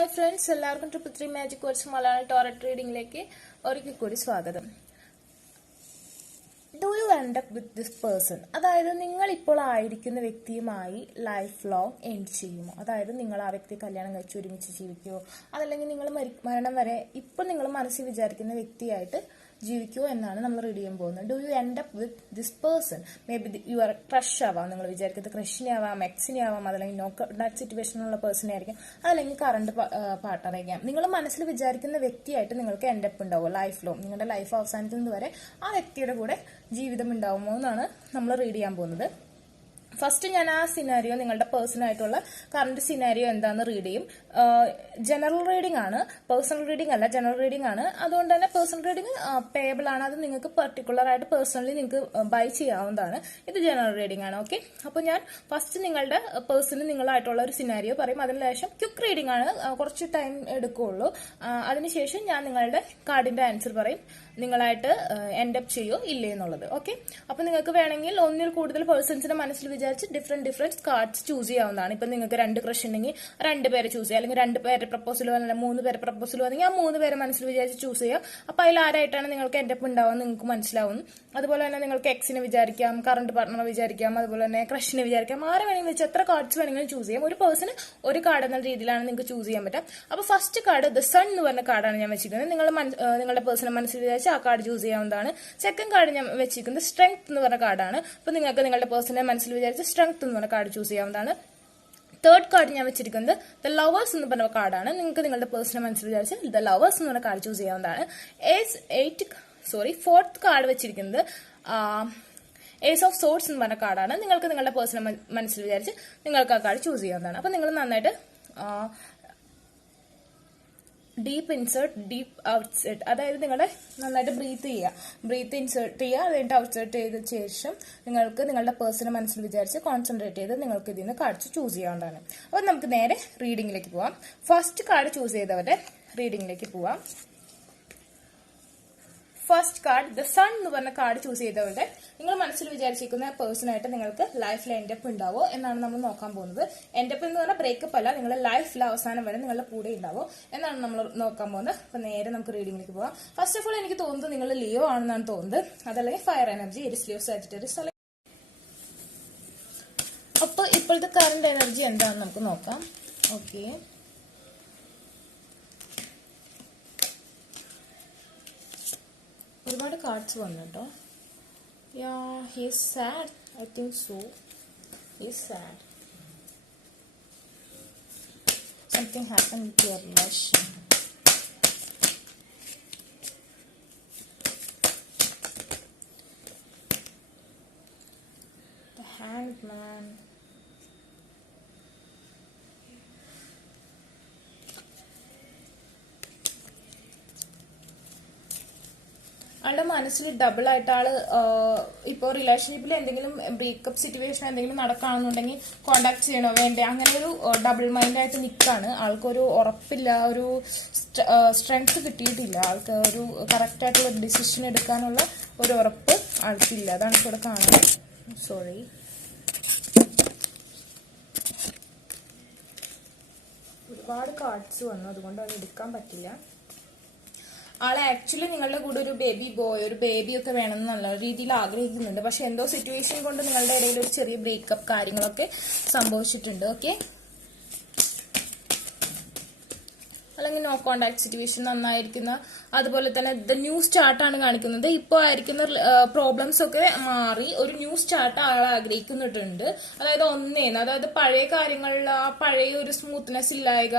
Hi friends, എല്ലാവർക്കും triple 3 magic course Malayalam ടോററ്റ് റീഡിംഗിലേക്ക് ഒരിക്കൽ കൂടി സ്വാഗതം. Do you end up with this person? അതായത് നിങ്ങൾ ഇപ്പോൾ ആയിരിക്കുന്ന വ്യക്തിയുമായി ലൈഫ് ലോങ് എൻഡ് ചെയ്യുമോ? അതായത് നിങ്ങൾ ആ വ്യക്തി കല്യാണം കഴിച്ച് ഒരുമിച്ച് ജീവിക്കുമോ, അതല്ലെങ്കിൽ നിങ്ങൾ മരണം വരെ ഇപ്പോൾ നിങ്ങൾ മനസ്സിൽ വിചാരിക്കുന്ന വ്യക്തിയായിട്ട് ജീവിക്കുമോ എന്നാണ് നമ്മൾ റീഡ് ചെയ്യാൻ പോകുന്നത്. Do you end up with this person? May be your crush ആവാം, നിങ്ങൾ വിചാരിക്കുന്നത് ക്രഷിനെ ആവാം, എക്സിനെ ആവാം, അതല്ലെങ്കിൽ നോ കോണ്ടാക്ട് സിറ്റുവേഷനുള്ള പേഴ്സണെ ആയിരിക്കും, അതല്ലെങ്കിൽ കറണ്ട് പാർട്ണർ ആയിരിക്കാം. നിങ്ങൾ മനസ്സിൽ വിചാരിക്കുന്ന വ്യക്തിയായിട്ട് നിങ്ങൾക്ക് എൻഡ് അപ്പ് ഉണ്ടാവുമോ ലൈഫ് ലോങ്? നിങ്ങളുടെ ലൈഫ് അവസാനിക്കുന്നത് വരെ ആ വ്യക്തിയുടെ കൂടെ ജീവിതം ഉണ്ടാവുമോ എന്നാണ് നമ്മൾ റീഡ് ചെയ്യാൻ പോകുന്നത്. ഫസ്റ്റ് ഞാൻ ആ സിനാരിയോ, നിങ്ങളുടെ പേഴ്സണൽ ആയിട്ടുള്ള കറണ്ട് സിനാരിയോ എന്താണെന്ന് റീഡ് ചെയ്യും. ജനറൽ റീഡിംഗ് ആണ്, പേഴ്സണൽ റീഡിംഗ് അല്ല, ജനറൽ റീഡിംഗ് ആണ്. അതുകൊണ്ട് തന്നെ പേഴ്സണൽ റീഡിംഗ് പേയബിൾ ആണ്. അത് നിങ്ങൾക്ക് പെർട്ടിക്കുലർ ആയിട്ട് പേഴ്സണലി നിങ്ങൾക്ക് ബൈ ചെയ്യാവുന്നതാണ്. ഇത് ജനറൽ റീഡിംഗ് ആണ്. ഓക്കെ, അപ്പോൾ ഞാൻ ഫസ്റ്റ് നിങ്ങളുടെ പേഴ്സണൽ നിങ്ങളായിട്ടുള്ള ഒരു സിനാരിയോ പറയും. അതിനുശേഷം ക്വിക്ക് റീഡിംഗ് ആണ്, കുറച്ച് ടൈം എടുക്കുകയുള്ളൂ. അതിനുശേഷം ഞാൻ നിങ്ങളുടെ കാർഡിന്റെ ആൻസർ പറയും, നിങ്ങളായിട്ട് എൻഡ് അപ്പ് ചെയ്യോ ഇല്ലേ എന്നുള്ളത്. ഓക്കെ, അപ്പൊ നിങ്ങൾക്ക് വേണമെങ്കിൽ ഒന്നിൽ കൂടുതൽ പേഴ്സൺസിന്റെ മനസ്സിൽ വിചാരിച്ച് ഡിഫറെന്റ് കാർഡ്സ് ചൂസ് ചെയ്യാവുന്നതാണ്. ഇപ്പൊ നിങ്ങൾക്ക് 2 ക്രഷ് ഉണ്ടെങ്കിൽ 2 പേരെ ചൂസ് ചെയ്യാം, അല്ലെങ്കിൽ 2 പേരെ പ്രപ്പോസൽ അല്ലെങ്കിൽ 3 പേരെ പ്രപ്പോസൽ വന്നെങ്കിൽ ആ 3 പേരെ മനസ്സിൽ വിചാരിച്ച് ചൂസ് ചെയ്യാം. അപ്പൊ അതിൽ ആരായിട്ടാണ് നിങ്ങൾക്ക് എൻഡ് അപ്പ് ഉണ്ടാവുക നിങ്ങൾക്ക് മനസ്സിലാവും. അതുപോലെ തന്നെ നിങ്ങൾക്ക് എക്സിനെ വിചാരിക്കാം, കറണ്ട് പാർട്ണറെ വിചാരിക്കാം, അതുപോലെ തന്നെ ക്രഷിനെ വിചാരിക്കാം. ആരെ വേണമെങ്കിൽ വെച്ച് എത്ര കാർഡ്സ് വേണമെങ്കിലും ചൂസ് ചെയ്യാം. ഒരു പേഴ്സണ് ഒരു കാർഡ് എന്ന രീതിയിലാണ് നിങ്ങൾക്ക് ചൂസ് ചെയ്യാൻ പറ്റുക. അപ്പൊ ഫസ്റ്റ് കാർഡ് ദ സൺ എന്ന് പറഞ്ഞ കാർഡാണ് ഞാൻ വെച്ചിരിക്കുന്നത്. നിങ്ങളുടെ പേഴ്സണെ മനസ്സിൽ വിചാരിച്ച് ആ കാർഡ് ചൂസ് ചെയ്യാവുന്നതാണ്. സെക്കൻഡ് കാർഡ് ഞാൻ വെച്ചിരിക്കുന്നത് സ്ട്രെങ്ത് എന്ന് പറഞ്ഞ കാർഡാണ്. അപ്പൊ നിങ്ങൾക്ക് നിങ്ങളുടെ പേഴ്സണെ മനസ്സിൽ വിചാരിച്ച് സ്ട്രെങ്ത് എന്ന് പറഞ്ഞ കാർഡ് ചൂസ് ചെയ്യാവുന്നതാണ്. തേർഡ് കാർഡ് ഞാൻ വെച്ചിരിക്കുന്നത് ദ ലവേഴ്സ് എന്ന് പറഞ്ഞ കാർഡാണ്. നിങ്ങൾക്ക് നിങ്ങളുടെ പേഴ്സണെ മനസ്സിൽ വിചാരിച്ച് ദ ലവേഴ്സ് എന്ന് പറഞ്ഞ കാർഡ് ചൂസ് ചെയ്യാവുന്നതാണ്. ഫോർത്ത് കാർഡ് വെച്ചിരിക്കുന്നത് ഏസ് ഓഫ് സോർട്സ് എന്ന് പറഞ്ഞ കാർഡാണ്. നിങ്ങൾക്ക് നിങ്ങളുടെ പേഴ്സണെ മനസ്സിൽ വിചാരിച്ച് നിങ്ങൾക്ക് ആ കാർഡ് ചൂസ് ചെയ്യാവുന്നതാണ്. അപ്പൊ നിങ്ങൾ നന്നായിട്ട് ഡീപ്പ് ഇൻസേർട്ട്, ഡീപ്പ് ഔട്ട്സേർട്ട്, അതായത് നിങ്ങളുടെ നന്നായിട്ട് ബ്രീത്ത് ഇൻസേർട്ട് ചെയ്യുക, അതിന്റെ ഔട്ട്സേർട്ട് ചെയ്ത ശേഷം നിങ്ങൾക്ക് നിങ്ങളുടെ പേഴ്സണെ മനസ്സിൽ വിചാരിച്ച് കോൺസെൻട്രേറ്റ് ചെയ്ത് നിങ്ങൾക്ക് ഇതിൽ നിന്ന് കാർഡ്സ് ചൂസ് ചെയ്യാവുന്നതാണ്. അപ്പോൾ നമുക്ക് നേരെ റീഡിംഗിലേക്ക് പോവാം. ഫസ്റ്റ് കാർഡ് ചൂസ് ചെയ്തവരുടെ റീഡിംഗിലേക്ക് പോവാം. ഫസ്റ്റ് കാർഡ് ദ സൺ എന്ന് പറഞ്ഞ കാർഡ് ചൂസ് ചെയ്തവരുടെ നിങ്ങൾ മനസ്സിൽ വിചാരിച്ചിരിക്കുന്ന പേഴ്സണായിട്ട് നിങ്ങൾക്ക് ലൈഫിൽ എൻഡപ്പ് ഉണ്ടാവോ എന്നാണ് നമ്മൾ നോക്കാൻ പോകുന്നത്. എൻഡപ്പ് എന്ന് പറഞ്ഞാൽ ബ്രേക്കപ്പ് അല്ല, നിങ്ങളുടെ ലൈഫിൽ അവസാനം വരെ നിങ്ങളുടെ കൂടെ ഉണ്ടാവോ എന്നാണ് നമ്മൾ നോക്കാൻ പോകുന്നത്. അപ്പൊ നേരെ നമുക്ക് റീഡിംഗിലേക്ക് പോകാം. ഫസ്റ്റ് ഓഫ് ഓൾ എനിക്ക് തോന്നുന്നത് നിങ്ങൾ ലിയോ ആണെന്നാണ് തോന്നുന്നത്, അതല്ലെങ്കിൽ fire energy, Aries Leo Sagittarius. അപ്പൊ ഇപ്പോഴത്തെ കറണ്ട് എനർജി എന്താണെന്ന് നമുക്ക് നോക്കാം. ഓക്കെ, ഒരുപാട് കാർഡ്സ് വന്നു കേട്ടോ. He is sad, I think so. He is sad. Something happen with your relation. The hanged man. ആളുടെ മനസ്സിൽ ഡബിൾ ആയിട്ട് ആള് ഇപ്പോൾ റിലേഷൻഷിപ്പിൽ എന്തെങ്കിലും ബ്രേക്കപ്പ് സിറ്റുവേഷൻ എന്തെങ്കിലും നടക്കുകയാണെന്നുണ്ടെങ്കിൽ കോണ്ടാക്ട് ചെയ്യണോ വേണ്ടേ, അങ്ങനെ ഒരു ഡബിൾ മൈൻഡ് ആയിട്ട് നിൽക്കാണ്. ആൾക്കൊരു ഉറപ്പില്ല, ഒരു സ്ട്രെങ്ത് കിട്ടിയിട്ടില്ല. ആൾക്ക് ഒരു കറക്റ്റ് ആയിട്ടുള്ള ഡിസിഷൻ എടുക്കാനുള്ള ഒരു ഉറപ്പ് ആൾക്കില്ല. അതാണ് ഇവിടെ കാണുന്നത്. സോറി, ഒരുപാട് കാർഡ്സ് വന്നു, അതുകൊണ്ട് അത് എടുക്കാൻ പറ്റില്ല. ആളെ ആക്ച്വലി നിങ്ങളുടെ കൂടെ ഒരു ബേബി ബോയ്, ഒരു ബേബി ഒക്കെ വേണമെന്ന് നല്ല രീതിയിൽ ആഗ്രഹിക്കുന്നുണ്ട്. പക്ഷെ എന്തോ സിറ്റുവേഷൻ കൊണ്ട് നിങ്ങളുടെ ഇടയിൽ ഒരു ചെറിയ ബ്രേക്കപ്പ് കാര്യങ്ങളൊക്കെ സംഭവിച്ചിട്ടുണ്ട്. ഓക്കെ, അല്ലെങ്കിൽ നോ കോണ്ടാക്ട് സിറ്റുവേഷൻ നന്നായിരിക്കുന്ന, അതുപോലെ തന്നെ ദ ന്യൂ സ്റ്റാർട്ടാണ് കാണിക്കുന്നത്. ഇപ്പോൾ ആയിരിക്കുന്ന പ്രോബ്ലംസ് ഒക്കെ മാറി ഒരു ന്യൂ സ്റ്റാർട്ട് ആളെ ആഗ്രഹിക്കുന്നുണ്ട്. അതായത് പഴയ കാര്യങ്ങളിൽ ആ പഴയ ഒരു സ്മൂത്ത്നെസ് ഇല്ലായക,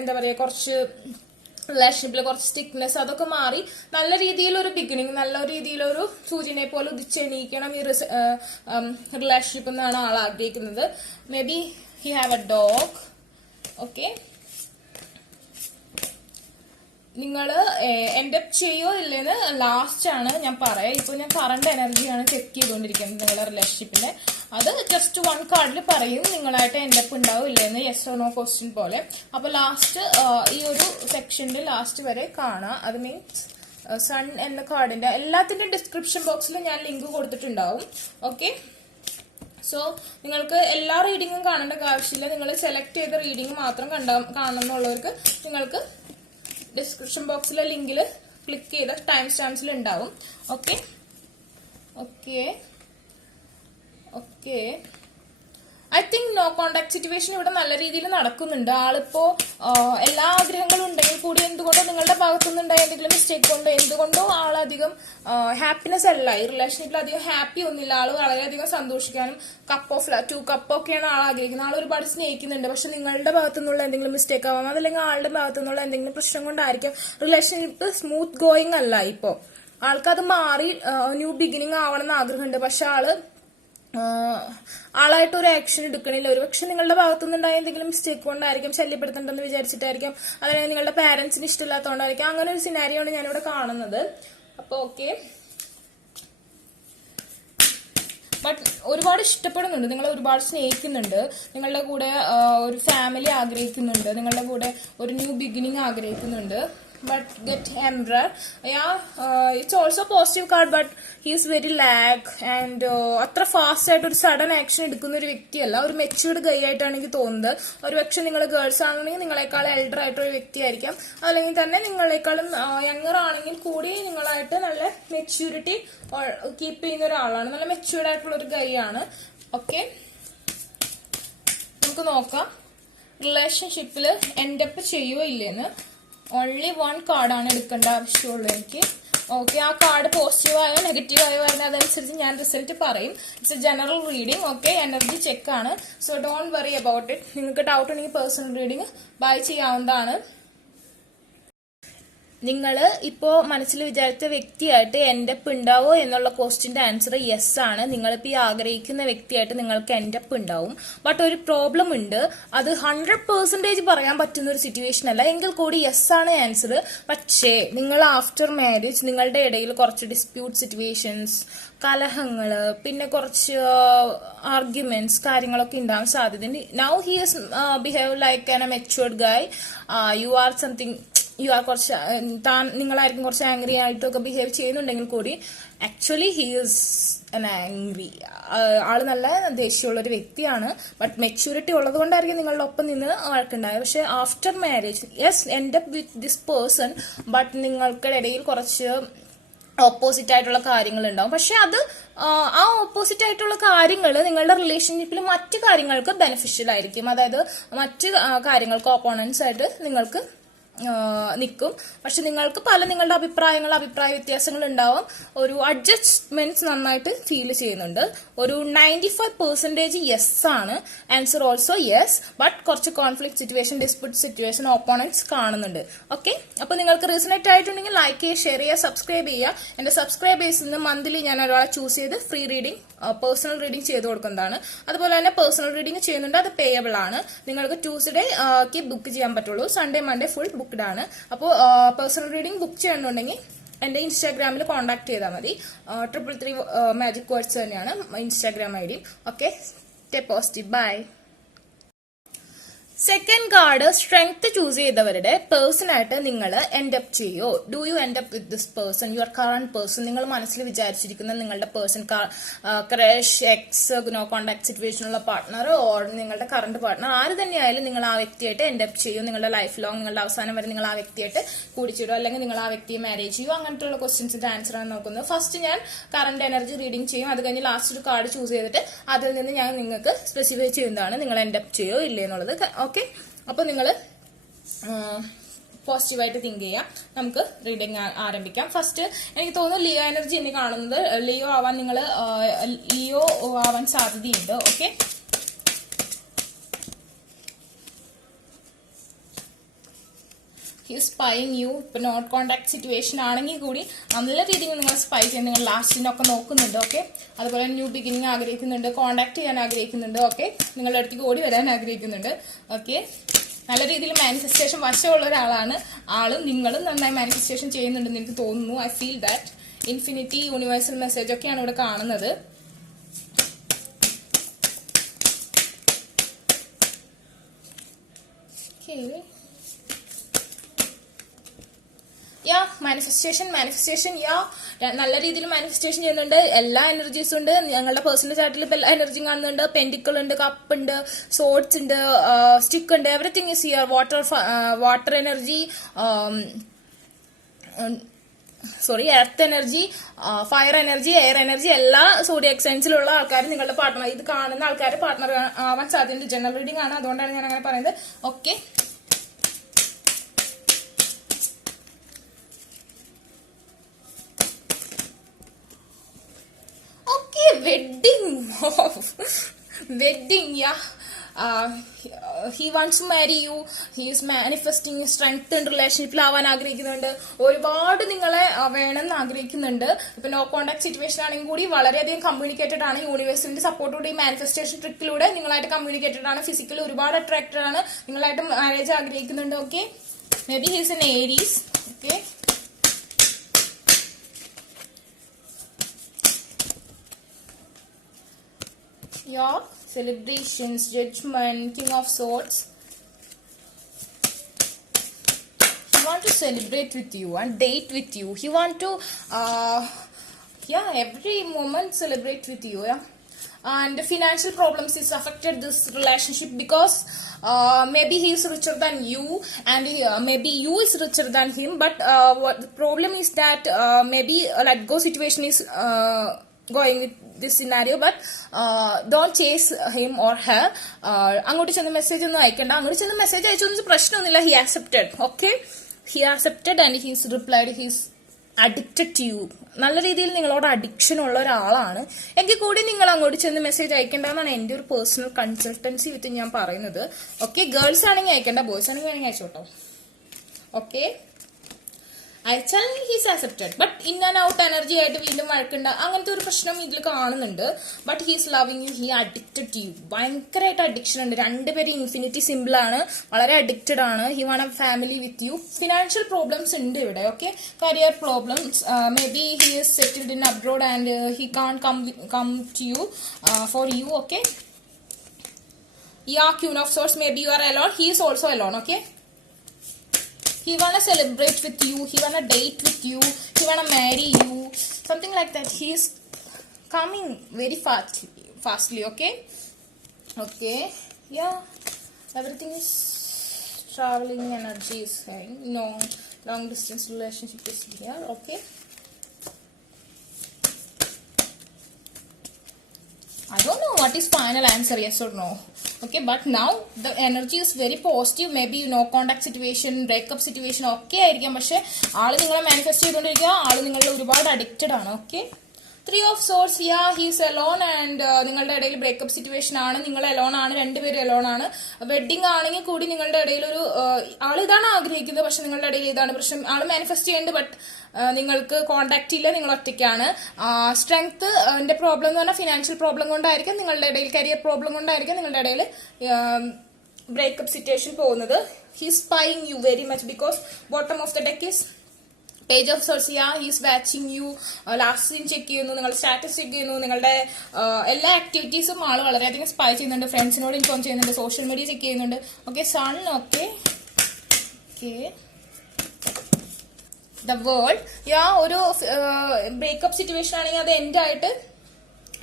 എന്താ പറയാ, കുറച്ച് റിലേഷൻഷിപ്പിൽ കുറച്ച് സ്റ്റിക്നെസ് അതൊക്കെ മാറി നല്ല രീതിയിലൊരു ബിഗിനിങ്, നല്ല രീതിയിലൊരു സൂചനയെ പോലെ ഉദിച്ചെണീക്കണം ഈ റിലേഷൻഷിപ്പ് എന്നാണ് ആൾ ആഗ്രഹിക്കുന്നത്. May be he have A dog. Okay, നിങ്ങൾ എൻഡപ്പ് ചെയ്യോ ഇല്ലെന്ന് ലാസ്റ്റ് ആണ് ഞാൻ പറയാം. ഇപ്പൊ ഞാൻ കറണ്ട് എനർജിയാണ് ചെക്ക് ചെയ്തുകൊണ്ടിരിക്കുന്നത് നിങ്ങളുടെ റിലേഷൻഷിപ്പിന്റെ. അത് ജസ്റ്റ് 1 കാർഡിൽ പറയും നിങ്ങളായിട്ട് എൻഡപ്പ് ഉണ്ടാവും ഇല്ലെന്ന്, യെസ് ഓർ നോ ക്വസ്റ്റ്യൻ പോലെ. അപ്പൊ ലാസ്റ്റ് ഈ ഒരു സെക്ഷന്റെ ലാസ്റ്റ് വരെ കാണാം. അത് മീൻസ് സൺ എന്ന കാർഡിന്റെ എല്ലാത്തിന്റെ ഡിസ്ക്രിപ്ഷൻ ബോക്സിൽ ഞാൻ ലിങ്ക് കൊടുത്തിട്ടുണ്ടാവും. ഓക്കെ, സോ നിങ്ങൾക്ക് എല്ലാ റീഡിങ്ങും കാണേണ്ട ആവശ്യമില്ല. നിങ്ങൾ സെലക്ട് ചെയ്ത റീഡിംഗ് മാത്രം കാണണമെന്നുള്ളവർക്ക് നിങ്ങൾക്ക് ഡിസ്ക്രിപ്ഷൻ ബോക്സിലെ ലിങ്കിൽ ക്ലിക്ക് ചെയ്ത ടൈം സ്റ്റാമ്പ്സിൽ ഉണ്ടാവും. Okay okay okay I think no contact situation ഇവിടെ നല്ല രീതിയിൽ നടക്കുന്നുണ്ട്. ആളിപ്പോ എല്ലാ ആഗ്രഹങ്ങളും ഉണ്ടെങ്കിൽ കൂടി എന്തുകൊണ്ടോ നിങ്ങളുടെ ഭാഗത്തുനിന്നുണ്ടായ എന്തെങ്കിലും മിസ്റ്റേക്ക് കൊണ്ടോ എന്തുകൊണ്ടോ ആളധികം ഹാപ്പിനെസ് അല്ല, ഈ റിലേഷൻഷിപ്പിൽ അധികം ഹാപ്പി ഒന്നുമില്ല. ആള് വളരെയധികം സന്തോഷിക്കാനും ടു കപ്പൊക്കെയാണ് ആൾ ആഗ്രഹിക്കുന്നത്. ആൾ ഒരുപാട് സ്നേഹിക്കുന്നുണ്ട്. പക്ഷെ നിങ്ങളുടെ ഭാഗത്തുനിന്നുള്ള എന്തെങ്കിലും മിസ്റ്റേക്ക് ആവാം, അതല്ലെങ്കിൽ ആളുടെ ഭാഗത്തുനിന്നുള്ള എന്തെങ്കിലും പ്രശ്നം കൊണ്ടായിരിക്കും റിലേഷൻഷിപ്പ് സ്മൂത്ത് ഗോയിങ് അല്ല. ഇപ്പോ ആൾക്കത് മാറി ന്യൂ ബിഗിനിങ് ആവണം എന്ന് ആഗ്രഹമുണ്ട്. പക്ഷെ ആളായിട്ട് ഒരു ആക്ഷൻ എടുക്കണില്ല. ഒരുപക്ഷെ നിങ്ങളുടെ ഭാഗത്തുനിന്നുണ്ടായ എന്തെങ്കിലും മിസ്റ്റേക്ക് കൊണ്ടായിരിക്കും, ശല്യപ്പെടുത്തണ്ടെന്ന് വിചാരിച്ചിട്ടായിരിക്കും, അല്ലെങ്കിൽ നിങ്ങളുടെ പാരന്റ്സിന് ഇഷ്ടമില്ലാത്തതുകൊണ്ടായിരിക്കും. അങ്ങനെ ഒരു സിനാരിയാണ് ഞാനിവിടെ കാണുന്നത്. അപ്പൊ ഓക്കെ, ബട്ട് ഒരുപാട് ഇഷ്ടപ്പെടുന്നുണ്ട്, നിങ്ങളെ ഒരുപാട് സ്നേഹിക്കുന്നുണ്ട്, നിങ്ങളുടെ കൂടെ ഒരു ഫാമിലി ആഗ്രഹിക്കുന്നുണ്ട്, നിങ്ങളുടെ കൂടെ ഒരു ന്യൂ ബിഗിനിങ് ആഗ്രഹിക്കുന്നുണ്ട്. But get Emperor, it's also positive card, but he is very lag and അത്ര ഫാസ്റ്റ് ആയിട്ട് ഒരു സഡൻ ആക്ഷൻ എടുക്കുന്ന ഒരു വ്യക്തിയല്ല. ഒരു മെച്യൂർഡ് ഗൈ ആയിട്ടാണ് എനിക്ക് തോന്നുന്നത്. ഒരു പക്ഷെ നിങ്ങൾ ഗേൾസ് ആണെങ്കിൽ നിങ്ങളെക്കാൾ എൽഡർ ആയിട്ടൊരു വ്യക്തിയായിരിക്കാം, അല്ലെങ്കിൽ തന്നെ നിങ്ങളെക്കാളും യങ്ങർ ആണെങ്കിൽ കൂടി നിങ്ങളായിട്ട് നല്ല മെച്യൂരിറ്റി കീപ്പ് ചെയ്യുന്ന ഒരാളാണ്. നല്ല മെച്യൂർഡ് ആയിട്ടുള്ള ഒരു ഗൈ ആണ്. ഓക്കെ, നമുക്ക് നോക്കാം റിലേഷൻഷിപ്പിൽ എൻഡ് അപ്പ് ചെയ്യുമോ ഇല്ലേന്ന്. ഓൺലി 1 കാർഡാണ് എടുക്കേണ്ട ആവശ്യമുള്ളൂ എനിക്ക്. ഓക്കെ, ആ കാർഡ് പോസിറ്റീവായോ നെഗറ്റീവായോ വരുന്നത് അതനുസരിച്ച് ഞാൻ റിസൾട്ട് പറയും. It's a general reading. Okay, energy check ആണ്. So don't worry about it. നിങ്ങൾക്ക് ഡൗട്ട് ഉണ്ടെങ്കിൽ പേഴ്സണൽ റീഡിംഗ് ബൈ ചെയ്യാവുന്നതാണ്. നിങ്ങൾ ഇപ്പോ മനസ്സിൽ വിചാരിച്ച വ്യക്തിയായിട്ട് എൻഡ് അപ്പ് ഉണ്ടാവോ എന്നുള്ള ക്വസ്റ്റ്യന്റെ ആൻസർ യെസ് ആണ്. നിങ്ങളിപ്പോ ഈ ആഗ്രഹിക്കുന്ന വ്യക്തിയായിട്ട് നിങ്ങൾക്ക് എൻഡ് അപ്പ് ഉണ്ടാവും. ബട്ട് ഒരു പ്രോബ്ലം ഉണ്ട്, അത് 100% പറയാൻ പറ്റുന്ന ഒരു സിറ്റുവേഷൻ അല്ല. എങ്കിൽ കൂടി യെസ് ആണ് ആൻസർ. പക്ഷേ നിങ്ങൾ ആഫ്റ്റർ മാരേജ് നിങ്ങളുടെ ഇടയിൽ കുറച്ച് ഡിസ്പ്യൂട്ട് സിറ്റുവേഷൻസ്, കലഹങ്ങള്, പിന്നെ കുറച്ച് ആർഗ്യുമെന്റ്സ് കാര്യങ്ങളൊക്കെ ഉണ്ടാവാൻ സാധ്യതയുണ്ട്. Now he is behave like an A matured Guy. You are something കുറച്ച് നിങ്ങളായിരിക്കും കുറച്ച് ആംഗ്രി ആയിട്ടൊക്കെ ബിഹേവ് ചെയ്യുന്നുണ്ടെങ്കിൽ കൂടി actually he is an angry. ആള് നല്ല ദേഷ്യമുള്ള ഒരു വ്യക്തിയാണ്. ബട്ട് മെച്യൂരിറ്റി ഉള്ളത് കൊണ്ടായിരിക്കും നിങ്ങളുടെ ഒപ്പം നിന്ന് വഴക്കുണ്ടായത്. പക്ഷെ after marriage yes end up with this person, but നിങ്ങൾക്കിടയിൽ കുറച്ച് ഓപ്പോസിറ്റ് ആയിട്ടുള്ള കാര്യങ്ങൾ ഉണ്ടാവും. പക്ഷെ അത് ആ ഓപ്പോസിറ്റ് ആയിട്ടുള്ള കാര്യങ്ങൾ നിങ്ങളുടെ റിലേഷൻഷിപ്പിൽ മറ്റു കാര്യങ്ങൾക്ക് ബെനിഫിഷ്യൽ ആയിരിക്കും. അതായത് മറ്റു കാര്യങ്ങൾക്ക് ഓപ്പോണൻസ് ആയിട്ട് നിങ്ങൾക്ക് നിൽക്കും. പക്ഷെ നിങ്ങൾക്ക് നിങ്ങളുടെ അഭിപ്രായ വ്യത്യാസങ്ങൾ ഉണ്ടാവും. ഒരു അഡ്ജസ്റ്റ്മെന്റ്സ് നന്നായിട്ട് ഫീൽ ചെയ്യുന്നുണ്ട്. ഒരു 95% യെസ് ആണ് ആൻസർ. ഓൾസോ യെസ്, ബട്ട് കുറച്ച് conflict situation, dispute situation, opponents കാണുന്നുണ്ട്. ഓക്കെ, അപ്പൊ നിങ്ങൾക്ക് റീസണേറ്റ് ആയിട്ടുണ്ടെങ്കിൽ ലൈക്ക് ചെയ്യുക, ഷെയർ ചെയ്യുക, സബ്സ്ക്രൈബ് ചെയ്യുക. എന്റെ സബ്സ്ക്രൈബേഴ്സിൽ നിന്ന് മന്ത്ലി ഞാൻ ഒരാളെ ചൂസ് ചെയ്ത് ഫ്രീ റീഡിംഗ്, പേഴ്സണൽ റീഡിംഗ് ചെയ്ത് കൊടുക്കുന്നതാണ്. അതുപോലെ തന്നെ പേഴ്സണൽ റീഡിംഗ് ചെയ്യുന്നുണ്ട്, അത് പേയബിൾ ആണ്. നിങ്ങൾക്ക് ട്യൂസ്ഡേക്ക് ബുക്ക് ചെയ്യാൻ പറ്റുള്ളൂ. സൺഡേ മൺഡേ ഫുൾ ബുക്ക്ഡ് ആണ്. അപ്പോൾ പേഴ്സണൽ റീഡിംഗ് ബുക്ക് ചെയ്യണമെന്നുണ്ടെങ്കിൽ എന്റെ ഇൻസ്റ്റാഗ്രാമിൽ കോൺടാക്ട് ചെയ്താൽ മതി. 333 മാജിക് വേർഡ്സ് തന്നെയാണ് Instagram ID. Okay, stay positive. Bye. Second card strength choose ചെയ്തവരുടെ പേഴ്സണായിട്ട് നിങ്ങൾ എൻഡ് അപ്പ് ചെയ്യോ? Do you end up with this person, your current person? നിങ്ങൾ മനസ്സിൽ വിചാരിച്ചിരിക്കുന്ന നിങ്ങളുടെ person, crush, ex, no contact സിറ്റുവേഷനുള്ള പാർട്ട്ണർ, ഓർ നിങ്ങളുടെ കറന്റ് പാർട്ട്ണർ, ആര് തന്നെയായാലും നിങ്ങൾ ആ വ്യക്തിയായിട്ട് എൻഡ് അപ്പ് ചെയ്യോ? നിങ്ങളുടെ ലൈഫ് ലോങ്, നിങ്ങളുടെ അവസാനം വരെ നിങ്ങൾ ആ വ്യക്തിയായിട്ട് കൂടിച്ചിടോ, അല്ലെങ്കിൽ നിങ്ങൾ ആ വ്യക്തിയെ മാരേജ് ചെയ്യോ? അങ്ങനത്തെയുള്ള ക്വസ്റ്റ്യൻസിന്റെ ആൻസർ ആണ് നോക്കുന്നത്. ഫസ്റ്റ് ഞാൻ കറന്റ് എനർജി റീഡിംഗ് ചെയ്യും. അത് കഴിഞ്ഞ് ലാസ്റ്റ് ഒരു കാർഡ് ചൂസ് ചെയ്തിട്ട് അതിൽ നിന്ന് ഞാൻ നിങ്ങൾക്ക് സ്പെസിഫൈ ചെയ്യുന്നതാണ് നിങ്ങൾ എൻഡ് അപ്പ് ചെയ്യോ ഇല്ലേ എന്നുള്ളത്. ഓക്കെ, അപ്പൊ നിങ്ങൾ പോസിറ്റീവായിട്ട് തിങ്ക് ചെയ്യാം. നമുക്ക് റീഡിംഗ് ആരംഭിക്കാം. ഫസ്റ്റ് എനിക്ക് തോന്നുന്നു ലിയോ എനർജി എന്നെ കാണുന്നത്. ലിയോ ആവാൻ സാധ്യതയുണ്ട്. Okay, spying you. ഇപ്പൊ നോട്ട് കോണ്ടാക്ട് സിറ്റുവേഷൻ ആണെങ്കിൽ കൂടി നല്ല രീതിയിൽ നിങ്ങൾ സ്പൈ ചെയ്യാൻ നിങ്ങൾ ലാസ്റ്റിനൊക്കെ നോക്കുന്നുണ്ട്. ഓക്കെ, അതുപോലെ ന്യൂ ബിഗിനിങ് ആഗ്രഹിക്കുന്നുണ്ട്, കോണ്ടാക്ട് ചെയ്യാൻ ആഗ്രഹിക്കുന്നുണ്ട്. ഓക്കെ, നിങ്ങളുടെ അടുത്തേക്ക് ഓടി വരാൻ ആഗ്രഹിക്കുന്നുണ്ട്. ഓക്കെ, നല്ല രീതിയിൽ മാനിഫെസ്റ്റേഷൻ വശമുള്ള ഒരാളാണ് ആളും. നിങ്ങളും നന്നായി മാനിഫെസ്റ്റേഷൻ ചെയ്യുന്നുണ്ടെന്ന് എനിക്ക് തോന്നുന്നു. I feel that. Infinity, universal message ഒക്കെയാണ് ഇവിടെ കാണുന്നത്. മാനിഫെസ്റ്റേഷൻ നല്ല രീതിയിൽ മാനിഫെസ്റ്റേഷൻ ചെയ്യുന്നുണ്ട്. എല്ലാ എനർജീസും ഉണ്ട് ഞങ്ങളുടെ പേഴ്സണൽ ചാർട്ടിൽ. ഇപ്പൊ എല്ലാ എനർജിയും കാണുന്നുണ്ട്. പെന്റിക്കിൾ ഉണ്ട്, കപ്പ് ഉണ്ട്, സോഡ്സ് ഉണ്ട്, സ്റ്റിക്ക് ഉണ്ട്, everything is here. Water energy, earth energy, fire energy, air energy, എല്ലാ സോഡിയക് സൈൻസിലുള്ള ആൾക്കാർ നിങ്ങളുടെ പാർട്ട്ണർ, ഇത് കാണുന്ന ആൾക്കാർ പാർട്ട്ണർ ആവാൻ സാധ്യതയുണ്ട്. ജനറൽ റീഡിംഗ് ആണ്, അതുകൊണ്ടാണ് ഞാൻ അങ്ങനെ പറയുന്നത്. Okay, wedding, he wants to marry you. He is manifesting strength in relationship ആവാൻ ആഗ്രഹിക്കുന്നുണ്ട്. ഒരുപാട് നിങ്ങളെ വേണമെന്ന് ആഗ്രഹിക്കുന്നുണ്ട്. ഇപ്പൊ നോ കോണ്ടാക്ട് സിറ്റുവേഷൻ ആണെങ്കിൽ കൂടി വളരെയധികം കമ്മ്യൂണിക്കേറ്റഡ് ആണ്. യൂണിവേഴ്സിന്റെ സപ്പോർട്ടോടെ ഈ മാനിഫെസ്റ്റേഷൻ ട്രിക്കിലൂടെ നിങ്ങളായിട്ട് കമ്മ്യൂണിക്കേറ്റഡ് ആണ്. ഫിസിക്കലി ഒരുപാട് അട്രാക്റ്റഡ് ആണ്. നിങ്ങളായിട്ട് മാരേജ് ആഗ്രഹിക്കുന്നുണ്ട്. Okay, may be he's an Aries. Okay, celebrations, judgment, King of Swords. He want to celebrate with you and date with you. He want to every moment celebrate with you. And financial problems is affected this relationship because maybe he is richer than you and maybe you is richer than him, but what the problem is that maybe a let go situation is going with this scenario, but don't chase him or her. അങ്ങോട്ട് ചെന്ന് message ഒന്നും അയക്കണ്ട. അങ്ങോട്ട് ചെന്ന് message അയച്ചൊന്നും പ്രശ്നമൊന്നുമില്ല. He accepted. Okay, he accepted and he's replied he's addicted to you. നല്ല രീതിയിൽ നിങ്ങളോട് addiction ഉള്ള ഒരാളാണ് എങ്കിൽ കൂടി നിങ്ങൾ അങ്ങോട്ട് ചെന്ന് മെസ്സേജ് അയക്കേണ്ടെന്നാണ് എന്റെ ഒരു പേഴ്സണൽ കൺസൾട്ടൻസി വിത്ത് ഞാൻ പറയുന്നത്. ഓക്കെ, ഗേൾസ് ആണെങ്കിൽ അയക്കേണ്ട, ബോയ്സ് ആണെങ്കിൽ വേണമെങ്കിൽ അയച്ചോട്ടോ. ഓക്കെ, അയച്ചാൽ he's accepted. But in and out energy ആയിട്ട് വീണ്ടും വഴക്കുണ്ട്, അങ്ങനത്തെ ഒരു പ്രശ്നം ഇതിൽ കാണുന്നുണ്ട്. But he's loving you, he addicted to you. ഭയങ്കരമായിട്ട് അഡിക്ഷൻ ഉണ്ട്. രണ്ടുപേരും ഇൻഫിനിറ്റി സിമ്പിൾ ആണ്, വളരെ അഡിക്റ്റഡ് ആണ്. He want a family with you. Financial problems ഉണ്ട് ഇവിടെ. Okay, career problems. Maybe he is settled in abroad and he can come to you for you. Okay, Queen of Swords. Maybe you are alone. He is also alone. Okay, he wanna celebrate with you, he wanna date with you, he wanna marry you, something like that. He is coming very fastly. Okay, everything is traveling energy is saying no long distance relationship is here. Okay, I don't know what is final answer, yes or no. Okay, but now the energy is very positive. Maybe no contact situation, breakup situation ഒക്കെ ആയിരിക്കാം. പക്ഷെ ആള് നിങ്ങളെ manifest ചെയ്തുകൊണ്ടിരിക്കുക. ആള് നിങ്ങളുടെ ഒരുപാട് addicted ആണ്. Okay, 3 of Swords. He's alone and നിങ്ങളുടെ ഇടയിൽ ബ്രേക്കപ്പ് സിറ്റുവേഷൻ ആണ്. നിങ്ങൾ അലോൺ ആണ്, രണ്ടുപേരും അലോൺ ആണ്. വെഡിങ് ആണെങ്കിൽ കൂടി നിങ്ങളുടെ ഇടയിൽ ഒരു ആള് ഇതാണ് ആഗ്രഹിക്കുന്നത്, പക്ഷെ നിങ്ങളുടെ ഇടയിൽ ഇതാണ് പ്രശ്നം. ആള് മാനിഫെസ്റ്റ് ചെയ്യുന്നുണ്ട്, ബട്ട് നിങ്ങൾക്ക് കോണ്ടാക്ട് ഇല്ല, നിങ്ങൾ ഒറ്റയ്ക്കാണ്. സ്ട്രെങ്ത് പ്രോബ്ലം എന്ന് പറഞ്ഞാൽ ഫിനാൻഷ്യൽ പ്രോബ്ലം കൊണ്ടായിരിക്കും നിങ്ങളുടെ ഇടയിൽ, കരിയർ പ്രോബ്ലം കൊണ്ടായിരിക്കും നിങ്ങളുടെ ഇടയിൽ ബ്രേക്കപ്പ് സിറ്റുവേഷൻ പോകുന്നത്. He's spying you very much because bottom of the deck is page of swords. He's watching you. Last seen check ചെയ്യുന്നു, നിങ്ങളുടെ സ്റ്റാറ്റസ് ചെക്ക് ചെയ്യുന്നു, നിങ്ങളുടെ എല്ലാ ആക്ടിവിറ്റീസും ആള് വളരെയധികം സ്പൈ ചെയ്യുന്നുണ്ട്. ഫ്രണ്ട്സിനോട് ഇൻഫോം ചെയ്യുന്നുണ്ട്, സോഷ്യൽ മീഡിയ ചെക്ക് ചെയ്യുന്നുണ്ട്. Okay, sun. Okay, the world. ഒരു ബ്രേക്കപ്പ് സിറ്റുവേഷൻ ആണെങ്കിൽ അത് എൻഡ് ആയിട്ട്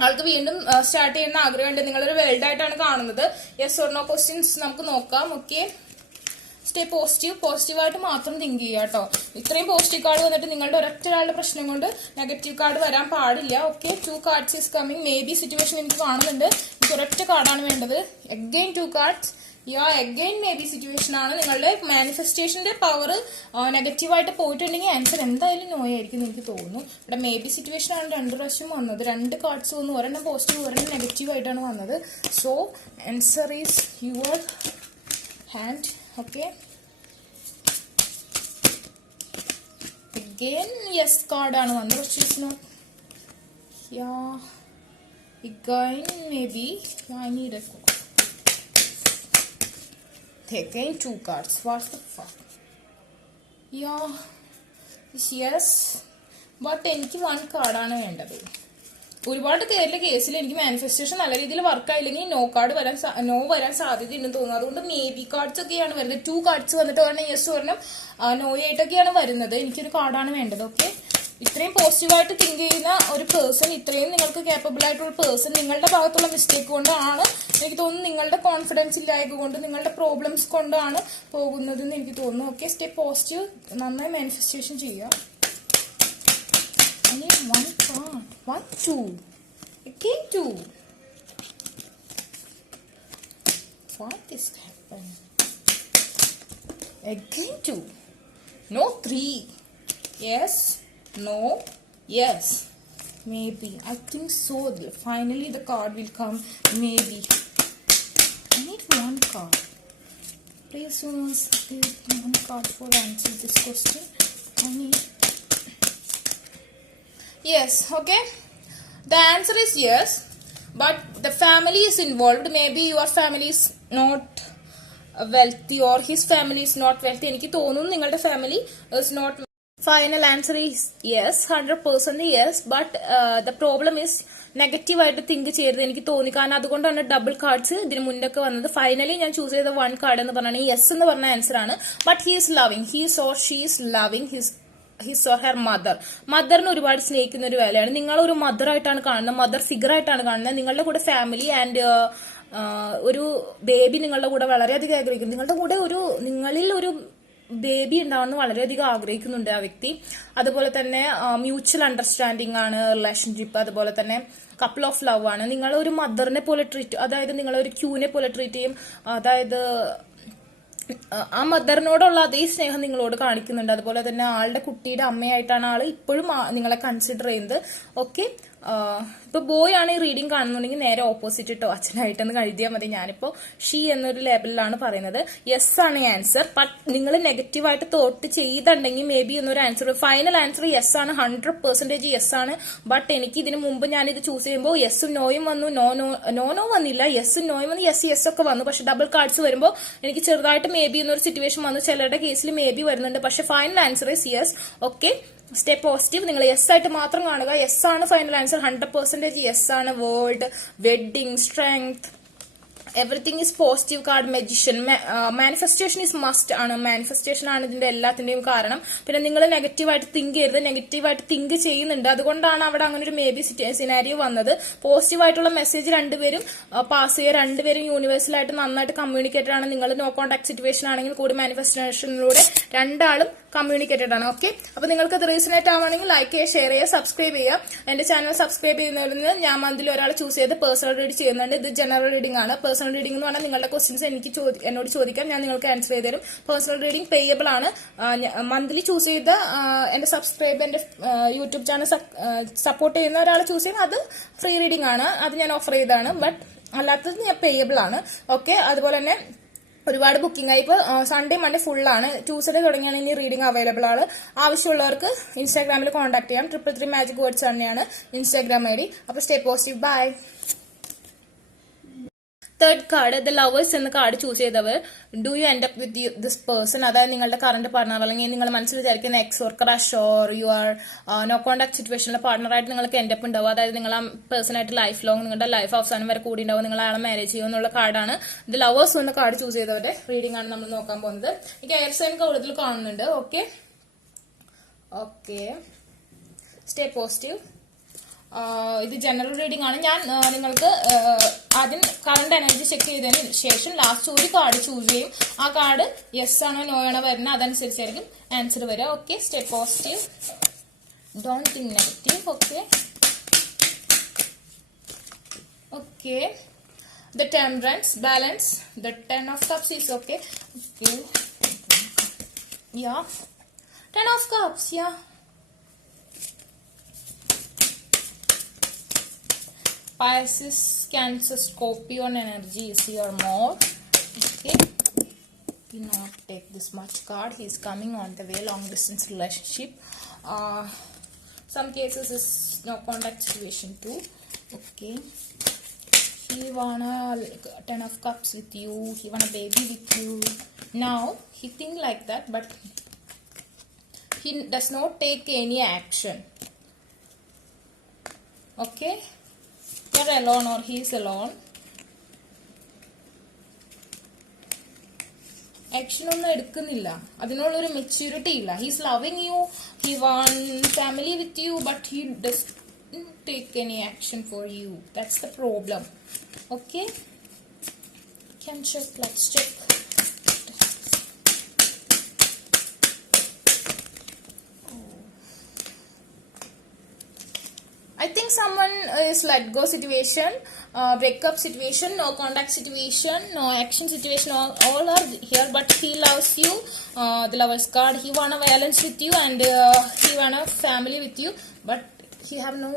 ആൾക്ക് വീണ്ടും സ്റ്റാർട്ട് ചെയ്യുന്ന ആഗ്രഹമുണ്ട്. നിങ്ങളൊരു വേൾഡ് ആയിട്ടാണ് കാണുന്നത്. യെസ് ഓർ നോ ക്വസ്റ്റ്യൻസ് നമുക്ക് നോക്കാം. ഓക്കെ, സ്റ്റേ പോസിറ്റീവായിട്ട് മാത്രം തിങ്ക് ചെയ്യുക കേട്ടോ. ഇത്രയും പോസിറ്റീവ് കാർഡ് വന്നിട്ട് നിങ്ങളുടെ ഒരൊറ്റൊരാളുടെ പ്രശ്നം കൊണ്ട് നെഗറ്റീവ് കാർഡ് വരാൻ പാടില്ല. Okay, 2 cards is coming. May be situation എനിക്ക് കാണുന്നുണ്ട്. എനിക്ക് ഒരൊറ്റ കാർഡാണ് വേണ്ടത്. Again 2 cards. Again may be situation ആണ്. നിങ്ങളുടെ മാനിഫെസ്റ്റേഷന്റെ പവർ നെഗറ്റീവായിട്ട് പോയിട്ടുണ്ടെങ്കിൽ ആൻസർ എന്തായാലും നോ ആയിരിക്കും എനിക്ക് തോന്നുന്നു. ഇവിടെ മേ ബി സിറ്റുവേഷൻ ആണ് 2 പ്രാവശ്യം വന്നത്. 2 cards വന്നു, ഒരെണ്ണം പോസിറ്റീവ് ഒരെണ്ണം നെഗറ്റീവ് ആയിട്ടാണ് വന്നത്. So answer is your hand. Okay, again yes card ആണ് വന്നത്, which is not. Again maybe I need a card. Again 2 cards. What's the fuck? Yes, but എനിക്ക് 1 card ആണ് വേണ്ടത്. ഒരുപാട് പേരിലെ കേസിൽ എനിക്ക് മാനിഫെസ്റ്റേഷൻ നല്ല രീതിയിൽ വർക്ക് ആയില്ലെങ്കിൽ നോ വരാൻ സാധ്യതയുണ്ടെന്ന് തോന്നുന്നു. അതുകൊണ്ട് മേ ബി കാർഡ്സ് ഒക്കെയാണ് വരുന്നത്. 2 കാർഡ്സ് വന്നിട്ട് ഒരെണ്ണം യെസ് ഒരെണ്ണം നോ ആയിട്ടൊക്കെയാണ് വരുന്നത്. എനിക്കൊരു കാർഡാണ് വേണ്ടത്. ഓക്കെ, ഇത്രയും പോസിറ്റീവായിട്ട് തിങ്ക് ചെയ്യുന്ന ഒരു പേഴ്സൺ, ഇത്രയും നിങ്ങൾക്ക് കേപ്പബിൾ ആയിട്ടുള്ള പേഴ്സൺ, നിങ്ങളുടെ ഭാഗത്തുള്ള മിസ്റ്റേക്ക് കൊണ്ടാണ് എനിക്ക് തോന്നുന്നു, നിങ്ങളുടെ കോൺഫിഡൻസ് ഇല്ലായ്മ കൊണ്ട്, നിങ്ങളുടെ പ്രോബ്ലംസ് കൊണ്ടാണ് പോകുന്നതെന്ന് എനിക്ക് തോന്നുന്നു. ഓക്കെ, സ്റ്റേ പോസിറ്റീവ്, നന്നായി മാനിഫെസ്റ്റേഷൻ ചെയ്യുക. I need 1 card. 1, 2. Again 2. What is happening? Again 2. No 3. Yes. No. Yes. Maybe. I think so. Finally the card will come. Maybe. I need 1 card. Please, universe, give me 1 card for answer this question. I need. Yes, okay. The answer is yes, but the family is involved. Maybe your family is not wealthy or his family is not wealthy. എനിക്ക് തോന്നുന്നു നിങ്ങളുടെ family is not. Final answer is yes, 100% yes, but the problem is negative ആയിട്ട് think ചെയ്യരുത് എനിക്ക് തോന്നി. കാരണം അതുകൊണ്ടാണ് double cards ഇതിന് മുന്നൊക്കെ വന്നത്. ഫൈനലി ഞാൻ ചൂസ് ചെയ്ത 1 കാർഡ് എന്ന് പറഞ്ഞാൽ യെസ് എന്ന് പറഞ്ഞ ആൻസർ ആണ്. But he's loving, he's or she's loving his or her മദറിന് ഒരുപാട് സ്നേഹിക്കുന്ന ഒരു വേലയാണ്. നിങ്ങൾ ഒരു മദർ ആയിട്ടാണ് കാണുന്നത്, മദർ ഫിഗർ ആയിട്ടാണ് കാണുന്നത്. നിങ്ങളുടെ കൂടെ ഫാമിലി ആൻഡ് ഒരു ബേബി നിങ്ങളുടെ കൂടെ വളരെയധികം ആഗ്രഹിക്കുന്നു. നിങ്ങളിൽ ഒരു ബേബി ഉണ്ടാവുന്ന വളരെയധികം ആഗ്രഹിക്കുന്നുണ്ട് ആ വ്യക്തി. അതുപോലെ തന്നെ മ്യൂച്വൽ അണ്ടർസ്റ്റാൻഡിംഗ് ആണ് റിലേഷൻഷിപ്പ്. അതുപോലെ തന്നെ കപ്പിൾ ഓഫ് ലവ് ആണ്. നിങ്ങൾ ഒരു മദറിനെ പോലെ ട്രീറ്റ്, അതായത് നിങ്ങൾ ഒരു ക്യൂനെ പോലെ ട്രീറ്റ് ചെയ്യും. അതായത് ആ മദറിനോടുള്ള അതേ സ്നേഹം നിങ്ങളോട് കാണിക്കുന്നുണ്ട്. അതുപോലെ തന്നെ ആളുടെ കുട്ടിയുടെ അമ്മയായിട്ടാണ് ആള് ഇപ്പോഴും നിങ്ങളെ കൺസിഡർ ചെയ്യുന്നത്. ഓക്കെ, ഇപ്പൊ ബോയ് ആണ് ഈ റീഡിംഗ് കാണുന്നുണ്ടെങ്കിൽ നേരെ ഓപ്പോസിറ്റ് ഇട്ടോ അച്ഛനായിട്ടെന്ന് കരുതിയാൽ മതി. ഞാനിപ്പോ ഷീ എന്നൊരു ലേബലിലാണ് പറയുന്നത്. യെസ് ആണ് ആൻസർ. ബട്ട് നിങ്ങൾ നെഗറ്റീവായിട്ട് തോട്ട് ചെയ്തിട്ടുണ്ടെങ്കിൽ മേ ബി എന്നൊരു ആൻസർ. ഫൈനൽ ആൻസർ യെസ് ആണ്, 100% യെസ് ആണ്. ബട്ട് എനിക്ക് ഇതിനു മുമ്പ് ഞാൻ ഇത് ചൂസ് ചെയ്യുമ്പോൾ യെസും നോയും വന്നു, നോ വന്നില്ല, യെസും നോയും വന്നു, യെസ് ഒക്കെ വന്നു. പക്ഷെ ഡബിൾ കാർഡ്സ് വരുമ്പോൾ എനിക്ക് ചെറുതായിട്ട് മേ ബി എന്നൊരു സിറ്റുവേഷൻ വന്നു. ചിലരുടെ കേസിൽ മേ ബി വരുന്നുണ്ട്. പക്ഷെ final answer is yes. Okay, stay positive. നിങ്ങൾ യെസ് ആയിട്ട് മാത്രം കാണുക. യെസ് ആണ് ഫൈനൽ ആൻസർ, 100% യെസ് ആണ്. World, wedding, strength, everything is positive card. Magician, manifestation is must ആണ്. മാനിഫെസ്റ്റേഷൻ ആണ് ഇതിന്റെ എല്ലാത്തിന്റെയും കാരണം. പിന്നെ നിങ്ങൾ നെഗറ്റീവായിട്ട് തിങ്ക് ചെയ്യരുത്. നെഗറ്റീവായിട്ട് തിങ്ക് ചെയ്യുന്നുണ്ട്, അതുകൊണ്ടാണ് അവിടെ അങ്ങനെ ഒരു മേ ബി സിനാരിയോ വന്നത്. പോസിറ്റീവായിട്ടുള്ള മെസ്സേജ് രണ്ടുപേരും പാസ് ചെയ്യുക. രണ്ടുപേരും യൂണിവേഴ്സലായിട്ട് നന്നായിട്ട് കമ്മ്യൂണിക്കേറ്റഡ് ആണ്. നിങ്ങൾ നോ കോൺടാക്ട് സിറ്റുവേഷൻ ആണെങ്കിൽ കൂടി മാനിഫെസ്റ്റേഷനിലൂടെ രണ്ടാളും കമ്മ്യൂണിക്കേറ്റഡ് ആണ്. ഓക്കെ, അപ്പൊ നിങ്ങൾക്ക് അത് റീസണേറ്റ് ആവുകയാണെങ്കിൽ ലൈക്ക് ചെയ്യുക, ഷെയർ ചെയ്യുക, സബ്സ്ക്രൈബ് ചെയ്യുക. എന്റെ ചാനൽ സബ്സ്ക്രൈബ് ചെയ്യുന്നതിൽ നിന്ന് ഞാൻ മന്തിൽ ഒരാളെ ചൂസ് ചെയ്ത് പേഴ്സണൽ റീഡ് ചെയ്യുന്നുണ്ട്. ഇത് ജനറൽ റീഡിംഗ് ആണ്. പേഴ്സണൽ റീഡിംഗ് എന്ന് പറഞ്ഞാൽ നിങ്ങളുടെ ക്വസ്റ്റ്യൻസ് എന്നോട് ചോദിക്കാം, ഞാൻ നിങ്ങൾക്ക് ആൻസർ ചെയ്ത് തരും. പേഴ്സണൽ റീഡിംഗ് പേയബിൾ ആണ്. മന്ത്ലി ചൂസ് ചെയ്ത് എന്റെ സബ്സ്ക്രൈബ്, എന്റെ യൂട്യൂബ് ചാനൽ സപ്പോർട്ട് ചെയ്യുന്ന ഒരാളെ ചൂസ് ചെയ്യും. അത് ഫ്രീ റീഡിംഗ് ആണ്, അത് ഞാൻ ഓഫർ ചെയ്താണ്. ബട്ട് അല്ലാത്തത് ഞാൻ പേയബിൾ ആണ്. ഓക്കെ, അതുപോലെ തന്നെ ഒരുപാട് ബുക്കിംഗ് ആയി. ഇപ്പൊ സൺഡേ മൺഡേ ഫുള്ളാണ്. ട്യൂസ്ഡേ തുടങ്ങിയാണ് ഇനി റീഡിംഗ് അവൈലബിൾ ആണ്. ആവശ്യമുള്ളവർക്ക് ഇൻസ്റ്റാഗ്രാമിൽ കോൺടാക്ട് ചെയ്യാം. 333 മാജിക് വേർഡ്സ് തന്നെയാണ് ഇൻസ്റ്റാഗ്രാം ഐഡി. അപ്പൊ stay positive, bye. Third card, the lovers എന്ന കാർഡ് ചൂസ് ചെയ്തവർ, do you end up with this person, അതായത് നിങ്ങളുടെ കറന്റ് പാർട്ണർ അല്ലെങ്കിൽ നിങ്ങൾ മനസ്സിൽ വിചാരിക്കുന്ന ex or crush or you are no contact സിറ്റുവേഷനിലെ പാർട്ണറായിട്ട് നിങ്ങൾക്ക് എൻഡ് അപ്പ് ഉണ്ടാവും. അതായത് നിങ്ങൾ ആ പേഴ്സണായിട്ട് ലൈഫ് ലോങ്, നിങ്ങളുടെ ലൈഫ് അവസാനം വരെ കൂടി ഉണ്ടാവും. നിങ്ങൾ അയാളെ മാരേജ് ചെയ്യും എന്നുള്ള കാർഡാണ്. ദ ലവേഴ്സ് എന്ന കാർഡ് ചൂസ് ചെയ്തവരുടെ റീഡിംഗ് ആണ് നമ്മൾ നോക്കാൻ പോകുന്നത്. എനിക്ക് എയർ സൈൻ കൂടുതൽ കാണുന്നുണ്ട്. Okay, stay positive. ഇത് ജനറൽ റീഡിംഗ് ആണ്. ഞാൻ നിങ്ങൾക്ക് ആദ്യം കറണ്ട് എനർജി ചെക്ക് ചെയ്തതിന് ശേഷം ലാസ്റ്റ് ഒരു കാർഡ് ചൂസ് ചെയ്യും. ആ കാർഡ് യെസ് ആണോ നോ ആണോ വരുന്നത്, അതനുസരിച്ചായിരിക്കും ആൻസർ വരിക. Okay, stay positive, don't think negative. Okay, the temperance, balance, the 10 of cups is okay. Yeah, 10 of cups. Yeah, Pisces, Cancer, Scorpion energy is here more. Okay, do not take this much card. He is coming on the way, long distance relationship. Some cases is no contact situation too. Okay, he wanna 10 of cups with you. He wanna baby with you. Now he think like that, but he does not take any action. Okay, You're alone or he's alone. Action ഒന്നും എടുക്കുന്നില്ല, അതിനുള്ളൊരു maturity ഇല്ല. He's loving you, he want family with U, but he does take any action for U. That's the problem. Okay, can check, let's check. I think someone is let go situation, breakup situation, no contact situation, no action situation, all are here, but he loves you. The Lover's card, he want a balance with you, and he want a family with you, but he have no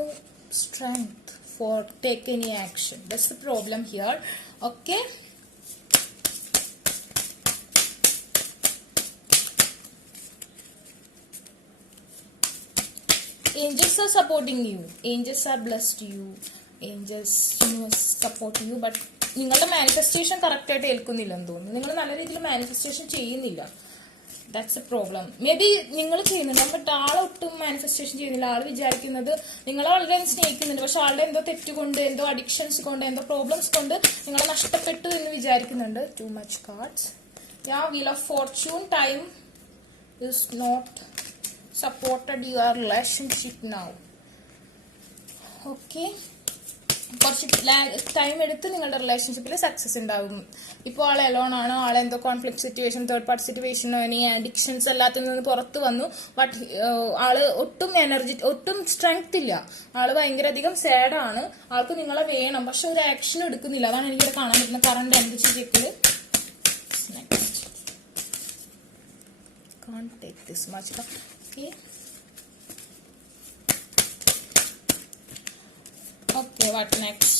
strength for take any action. That's the problem here. Okay, angels are supporting you, angels are blessed you, angels universe support you, but നിങ്ങളുടെ manifestation correct ആയിട്ട് ഏൽക്കുന്നില്ലെന്ന് തോന്നുന്നു. നിങ്ങൾ നല്ല രീതിയിൽ manifestation ചെയ്യുന്നില്ല. That's A problem. May be നിങ്ങൾ ചെയ്യുന്നുണ്ട്, but ആളൊട്ടും manifestation ചെയ്യുന്നില്ല. ആൾ വിചാരിക്കുന്നത് നിങ്ങളെ വളരെ സ്നേഹിക്കുന്നുണ്ട്, പക്ഷെ ആളുടെ എന്തോ തെറ്റുകൊണ്ട്, എന്തോ അഡിക്ഷൻസ് കൊണ്ട്, എന്തോ പ്രോബ്ലംസ് കൊണ്ട് നിങ്ങളെ നഷ്ടപ്പെട്ടു എന്ന് വിചാരിക്കുന്നുണ്ട്. Too much cards. Wheel of fortune, time is not supported your relationship now. Okay, കുറച്ച് ടൈം എടുത്ത് നിങ്ങളുടെ റിലേഷൻഷിപ്പിൽ സക്സസ് ഉണ്ടാകും. ഇപ്പോൾ ആൾ എലോൺ ആണ്, ആളെന്തോ conflict situation, third party situation, ഇനി അഡിക്ഷൻസ് എല്ലാത്തിൽ നിന്ന് പുറത്ത് വന്നു. ബട്ട് ആള് ഒട്ടും എനർജി, ഒട്ടും സ്ട്രെങ്ത് ഇല്ല. ആള് ഭയങ്കര അധികം സാഡാണ്. ആൾക്ക് നിങ്ങളെ വേണം, പക്ഷെ ഒരു ആക്ഷൻ എടുക്കുന്നില്ല. അതാണ് എനിക്കിവിടെ കാണാൻ പറ്റുന്ന കറണ്ട് എനർജി ചെക്കില്. Can't take this much. Okay. Okay, what next?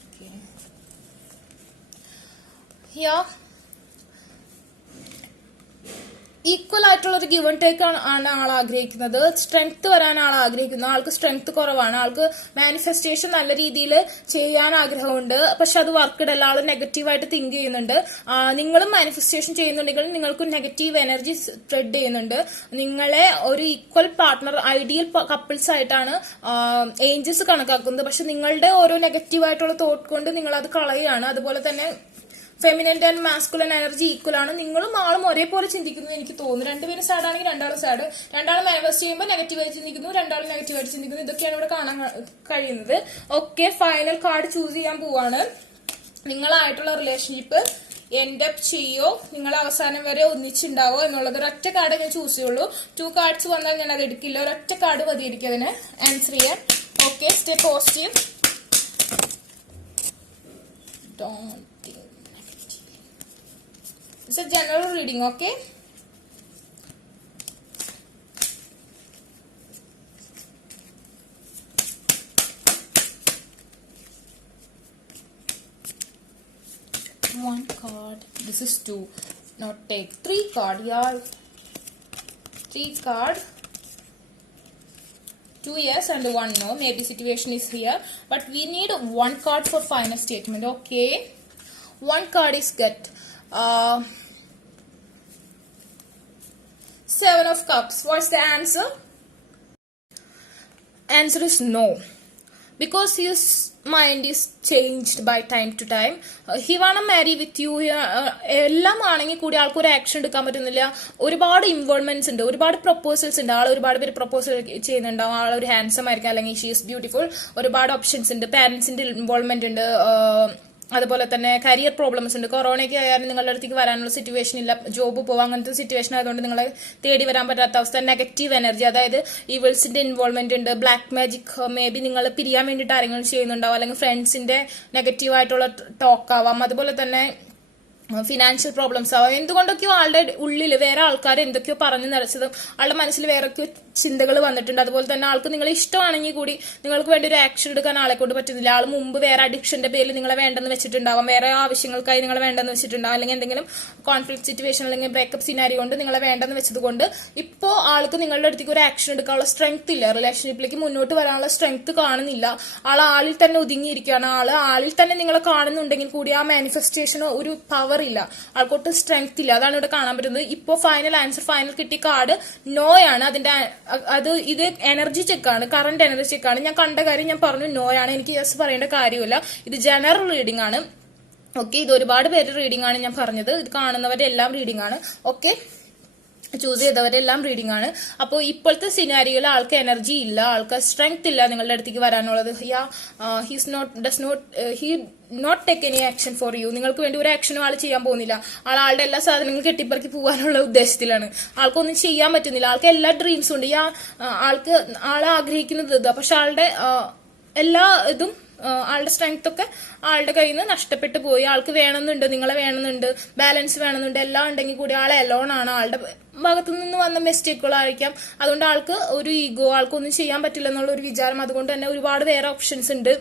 Okay. Here, equal ആയിട്ടുള്ള ഒരു ഗിവ് ആൻഡ് ടേക്ക് ആണ് ആൾ ആഗ്രഹിക്കുന്നത്. സ്ട്രെങ്ത് വരാൻ ആൾ ആഗ്രഹിക്കുന്നത്. ആൾക്ക് സ്ട്രെങ്ത് കുറവാണ്. ആൾക്ക് മാനിഫെസ്റ്റേഷൻ നല്ല രീതിയിൽ ചെയ്യാൻ ആഗ്രഹമുണ്ട്, പക്ഷെ അത് വർക്കിഡ് അല്ല. ആൾ നെഗറ്റീവായിട്ട് തിങ്ക് ചെയ്യുന്നുണ്ട്. നിങ്ങളും മാനിഫെസ്റ്റേഷൻ ചെയ്യുന്നുണ്ടെങ്കിൽ നിങ്ങൾക്ക് നെഗറ്റീവ് എനർജി സ്പ്രെഡ് ചെയ്യുന്നുണ്ട്. നിങ്ങളെ ഒരു ഈക്വൽ പാർട്ട്ണർ, ഐഡിയൽ കപ്പിൾസ് ആയിട്ടാണ് ഏഞ്ചൽസ് കണക്കാക്കുന്നത്. പക്ഷെ നിങ്ങളുടെ ഓരോ നെഗറ്റീവായിട്ടുള്ള തോട്ട് കൊണ്ട് നിങ്ങൾ അത് കളയാണ്. അതുപോലെ തന്നെ ഫെമിനൻ ആൻഡ് മാസ്കുലൻ എനർജി ഈക്വൽ ആണ്. നിങ്ങളും ആളും ഒരേപോലെ ചിന്തിക്കുന്നു എനിക്ക് തോന്നുന്നു. രണ്ടുപേരും സാഡ് ആണെങ്കിൽ രണ്ടാളും സാഡ്, രണ്ടാളും മാനിഫെസ്റ്റ് ചെയ്യുമ്പോൾ നെഗറ്റീവായി ചിന്തിക്കുന്നു, രണ്ടാളും നെഗറ്റീവായിട്ട് ചിന്തിക്കുന്നു. ഇതൊക്കെയാണ് ഇവിടെ കാണാൻ കഴിയുന്നത്. ഓക്കെ, ഫൈനൽ കാർഡ് ചൂസ് ചെയ്യാൻ പോവാണ്. നിങ്ങളായിട്ടുള്ള റിലേഷൻഷിപ്പ് എൻഡ് അപ്പ് ചെയ്യോ, നിങ്ങൾ അവസാനം വരെ ഒന്നിച്ചുണ്ടാവോ എന്നുള്ളത് ഒരൊറ്റ കാർഡ് ഞാൻ ചൂസ് ചെയ്യുള്ളൂ. 2 കാർഡ്സ് വന്നാൽ ഞാൻ അത് എടുക്കില്ല. ഒരൊറ്റ കാർഡ് മതിയായിരിക്കും അതിന് ആൻസർ ചെയ്യാൻ. Okay, stay positive. Don't think. It's a general reading, okay? One card. This is 2. Now take 3 card, y'all. 3 card. 2 yes and 1 no. Maybe situation is here, but we need 1 card for final statement. Okay. 1 card is get. 7 of Cups. What's the answer? Answer is no. Because his mind is changed by time to time. He wanna marry with you. എല്ലാം ആണെങ്കിൽ കൂടി ആൾക്ക് ഒരു action എടുക്കാൻ പറ്റുന്നില്ല. ഒരുപാട് involvements ഉണ്ട്, ഒരുപാട് പ്രപ്പോസൽസ് ഉണ്ട്. ആൾ ഒരുപാട് പേര് പ്രപ്പോസൽ ചെയ്യുന്നുണ്ടാവും. ആൾ ഒരു ഹാൻസം ആയിരിക്കും, അല്ലെങ്കിൽ ഷീ ഈസ് ബ്യൂട്ടിഫുൾ. ഒരുപാട് ഓപ്ഷൻസ് ഉണ്ട്. പാരന്റ്സിന്റെ ഇൻവോൾവ്മെന്റ് ഉണ്ട്. അതുപോലെ തന്നെ കരിയർ പ്രോബ്ലംസ് ഉണ്ട്. കൊറോണയ്ക്ക് ആയാലും നിങ്ങളുടെ അടുത്തേക്ക് വരാനുള്ള സിറ്റുവേഷൻ ഇല്ല. ജോബ് പോവാം, അങ്ങനത്തെ സിറ്റുവേഷൻ ആയതുകൊണ്ട് നിങ്ങളെ തേടി വരാൻ പറ്റാത്ത അവസ്ഥ. നെഗറ്റീവ് എനർജി, അതായത് ഈവിൾസിന്റെ ഇൻവോൾവ്മെന്റ് ഉണ്ട്. ബ്ലാക്ക് മാജിക്, മേ ബി നിങ്ങൾ പിരിയാൻ വേണ്ടിയിട്ട് ആരെങ്കിലും ചെയ്യുന്നുണ്ടാവും, അല്ലെങ്കിൽ ഫ്രണ്ട്സിന്റെ നെഗറ്റീവ് ആയിട്ടുള്ള ടോക്ക് ആവാം. അതുപോലെ തന്നെ ഫിനാൻഷ്യൽ പ്രോബ്ലംസ് ആവാം. എന്തുകൊണ്ടൊക്കെയോ ആളുടെ ഉള്ളിൽ വേറെ ആൾക്കാർ എന്തൊക്കെയോ പറഞ്ഞു നിറച്ചതും ആളുടെ മനസ്സിൽ വേറൊക്കെയോ ചിന്തകൾ വന്നിട്ടുണ്ട്. അതുപോലെ തന്നെ ആൾക്ക് നിങ്ങളെ ഇഷ്ടമാണെങ്കിൽ കൂടി നിങ്ങൾക്ക് വേണ്ടി ഒരു ആക്ഷൻ എടുക്കാൻ ആളെ കൊണ്ട് പറ്റുന്നില്ല. ആൾ മുമ്പ് വേറെ അഡിക്ഷന്റെ പേരിൽ നിങ്ങളെ വേണ്ടെന്ന് വെച്ചിട്ടുണ്ടാവാം, വേറെ ആവശ്യങ്ങൾക്കായി നിങ്ങളെ വേണ്ടെന്ന് വെച്ചിട്ടുണ്ടാവും, അല്ലെങ്കിൽ എന്തെങ്കിലും കോൺഫ്ലിക്ട് സിറ്റുവേഷൻ അല്ലെങ്കിൽ ബ്രേക്കപ്പ് സിനാരി കൊണ്ട് നിങ്ങളെ വേണ്ടെന്ന് വെച്ചതുകൊണ്ട് ഇപ്പോൾ ആൾക്ക് നിങ്ങളുടെ അടുത്തേക്ക് ഒരു ആക്ഷൻ എടുക്കാനുള്ള സ്ട്രെങ്ത് ഇല്ല. റിലേഷൻഷിപ്പിലേക്ക് മുന്നോട്ട് വരാനുള്ള സ്ട്രെങ്ത് കാണുന്നില്ല. ആളിൽ തന്നെ ഒതുങ്ങിയിരിക്കുകയാണ്. ആളിൽ തന്നെ നിങ്ങളെ കാണുന്നുണ്ടെങ്കിൽ കൂടി ആ മാനിഫെസ്റ്റേഷൻ ഒരു പവർ ഇല്ല, ആൾക്കൊട്ട് സ്ട്രെങ്ത് ഇല്ല. അതാണ് ഇവിടെ കാണാൻ പറ്റുന്നത്. ഇപ്പോൾ ഫൈനൽ ആൻസർ, ഫൈനൽ കിട്ടിയ കാർഡ് നോ ആണ്. അതിന്റെ ഇത് എനർജി ചെക്കാണ്, കറണ്ട് എനർജി ചെക്കാണ്. ഞാൻ കണ്ട കാര്യം ഞാൻ പറഞ്ഞു, നോയാണ്. എനിക്ക് ജസ്റ്റ് പറയേണ്ട കാര്യമില്ല. ഇത് ജനറൽ റീഡിംഗ് ആണ്. ഓക്കെ, ഇത് ഒരുപാട് പേര് റീഡിംഗ് ആണ് ഞാൻ പറഞ്ഞത്. ഇത് കാണുന്നവരെല്ലാം റീഡിംഗ് ആണ്. ഓക്കെ, ചൂസ് ചെയ്തവരെല്ലാം റീഡിംഗ് ആണ്. അപ്പോൾ ഇപ്പോഴത്തെ സിനാരിയോയിൽ ആൾക്ക് എനർജി ഇല്ല, ആൾക്ക് സ്ട്രെങ്ത് ഇല്ല നിങ്ങളുടെ അടുത്തേക്ക് വരാനുള്ളത്. He not take any action for you. നിങ്ങൾക്ക് വേണ്ടി ഒരു ആക്ഷനും ആൾ ചെയ്യാൻ പോകുന്നില്ല. ആളുടെ എല്ലാ സാധനങ്ങളും കെട്ടിപ്പറക്കി പോകാനുള്ള ഉദ്ദേശത്തിലാണ്. ആൾക്കൊന്നും ചെയ്യാൻ പറ്റുന്നില്ല. ആൾക്ക് എല്ലാ ഡ്രീംസും ഉണ്ട്. ആളെ ആഗ്രഹിക്കുന്നത് ഇതാ, പക്ഷെ ആളുടെ എല്ലാ ഇതും, ആളുടെ സ്ട്രെങ്ത് ഒക്കെ ആളുടെ കയ്യിൽ നിന്ന് നഷ്ടപ്പെട്ടു പോയി. ആൾക്ക് വേണമെന്നുണ്ട്, നിങ്ങളെ വേണമെന്നുണ്ട്, ബാലൻസ് വേണമെന്നുണ്ട്, എല്ലാം ഉണ്ടെങ്കിൽ കൂടി ആളെ അലോൺ ആണ്. ആളുടെ ഭാഗത്തു നിന്ന് വന്ന മിസ്റ്റേക്കുകളായിരിക്കാം. അതുകൊണ്ട് ആൾക്ക് ഒരു ഈഗോ, ആൾക്കൊന്നും ചെയ്യാൻ പറ്റില്ല എന്നുള്ള ഒരു വിചാരം. അതുകൊണ്ട് തന്നെ ഒരുപാട് വേറെ ഓപ്ഷൻസ് ഉണ്ട്.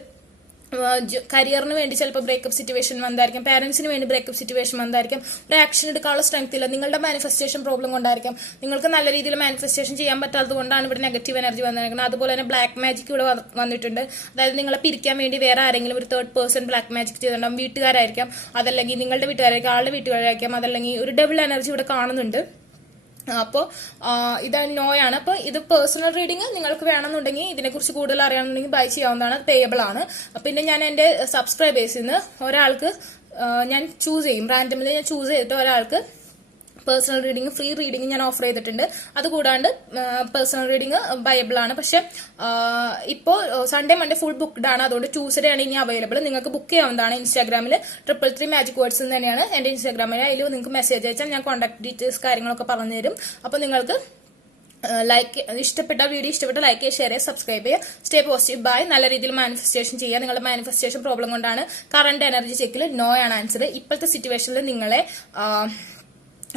കരിയറിന് വേണ്ടി ചിലപ്പോൾ ബ്രേക്കപ്പ് സിറ്റുവേഷൻ വന്നായിരിക്കും, പാരന്റ്സിന് വേണ്ടി ബ്രേക്കപ്പ് സിറ്റുവേഷൻ വന്നായിരിക്കും. ഒരു ആക്ഷൻ എടുക്കാനുള്ള സ്ട്രെങ്ത് ഇല്ല. നിങ്ങളുടെ മാനിഫെസ്റ്റേഷൻ പ്രോബ്ലം കൊണ്ടായിരിക്കാം. നിങ്ങൾക്ക് നല്ല രീതിയിൽ മാനിഫെസ്റ്റേഷൻ ചെയ്യാൻ പറ്റാത്തത് കൊണ്ടാണ് ഇവിടെ നെഗറ്റീവ് എനർജി വന്നിരിക്കുന്നത്. അതുപോലെ തന്നെ ബ്ലാക്ക് മാജിക് ഇവിടെ വന്നിട്ടുണ്ട്. അതായത് നിങ്ങളെ പിരിക്കാൻ വേണ്ടി വേറെ ആരെങ്കിലും ഒരു തേർഡ് പേഴ്സൺ ബ്ലാക്ക് മാജിക് ചെയ്തിട്ടുണ്ടാകും. വീട്ടുകാരായിരിക്കാം, അതല്ലെങ്കിൽ നിങ്ങളുടെ വീട്ടുകാരായിരിക്കും, ആളുടെ വീട്ടുകാരായിരിക്കാം, അതല്ലെങ്കിൽ ഒരു ഡബിൾ എനർജി ഇവിടെ കാണുന്നുണ്ട്. അപ്പോൾ ഇത് നോയാണ്. അപ്പോൾ ഇത് പേഴ്സണൽ റീഡിംഗ് നിങ്ങൾക്ക് വേണമെന്നുണ്ടെങ്കിൽ, ഇതിനെക്കുറിച്ച് കൂടുതൽ അറിയണമെന്നുണ്ടെങ്കിൽ ബൈ ചെയ്യാവുന്നതാണ്. അത് പേയബിൾ ആണ്. പിന്നെ ഞാൻ എൻ്റെ സബ്സ്ക്രൈബേഴ്സിൽ നിന്ന് ഒരാൾക്ക് ഞാൻ ചൂസ് ചെയ്യും, റാൻഡമിലി ഞാൻ ചൂസ് ചെയ്തിട്ട് ഒരാൾക്ക് പേഴ്സണൽ റീഡിംഗ്, ഫ്രീ റീഡിംഗ് ഞാൻ ഓഫർ ചെയ്തിട്ടുണ്ട്. അതുകൂടാണ്ട് പേഴ്സണൽ റീഡിംഗ് ബൈബിൾ ആണ്. പക്ഷെ ഇപ്പോൾ സൺഡേ മൺഡേ ഫുൾ ബുക്ക്ഡ് ആണ്. അതുകൊണ്ട് ട്യൂസ്ഡേ ആണ് ഇനി അവൈലബിൾ. നിങ്ങൾക്ക് ബുക്ക് ചെയ്യാവുന്നതാണ്. ഇൻസ്റ്റാഗ്രാമിൽ 333 മാജിക് വേർഡ്സ് തന്നെയാണ് എൻ്റെ ഇൻസ്റ്റാഗ്രാമിൽ. അതിൽ നിങ്ങൾക്ക് മെസ്സേജ് അയച്ചാൽ ഞാൻ കോൺടാക്ട് ഡീറ്റെയിൽസ് കാര്യങ്ങളൊക്കെ പറഞ്ഞു തരും. അപ്പോൾ നിങ്ങൾക്ക് ഇഷ്ടപ്പെട്ട വീഡിയോ ഇഷ്ടപ്പെട്ട ലൈക്ക് ചെയ്യുക, ഷെയർ ചെയ്യുക, സബ്സ്ക്രൈബ് ചെയ്യുക. Stay positive. ബൈ. നല്ല രീതിയിൽ മാനിഫെസ്റ്റേഷൻ ചെയ്യുക. നിങ്ങളുടെ മാനിഫെസ്റ്റേഷൻ പ്രോബ്ലം കൊണ്ടാണ്. കറണ്ട് എനർജി ചെക്കിൽ നോ ആണ് ആൻസർ. ഇപ്പോഴത്തെ സിറ്റുവേഷനിൽ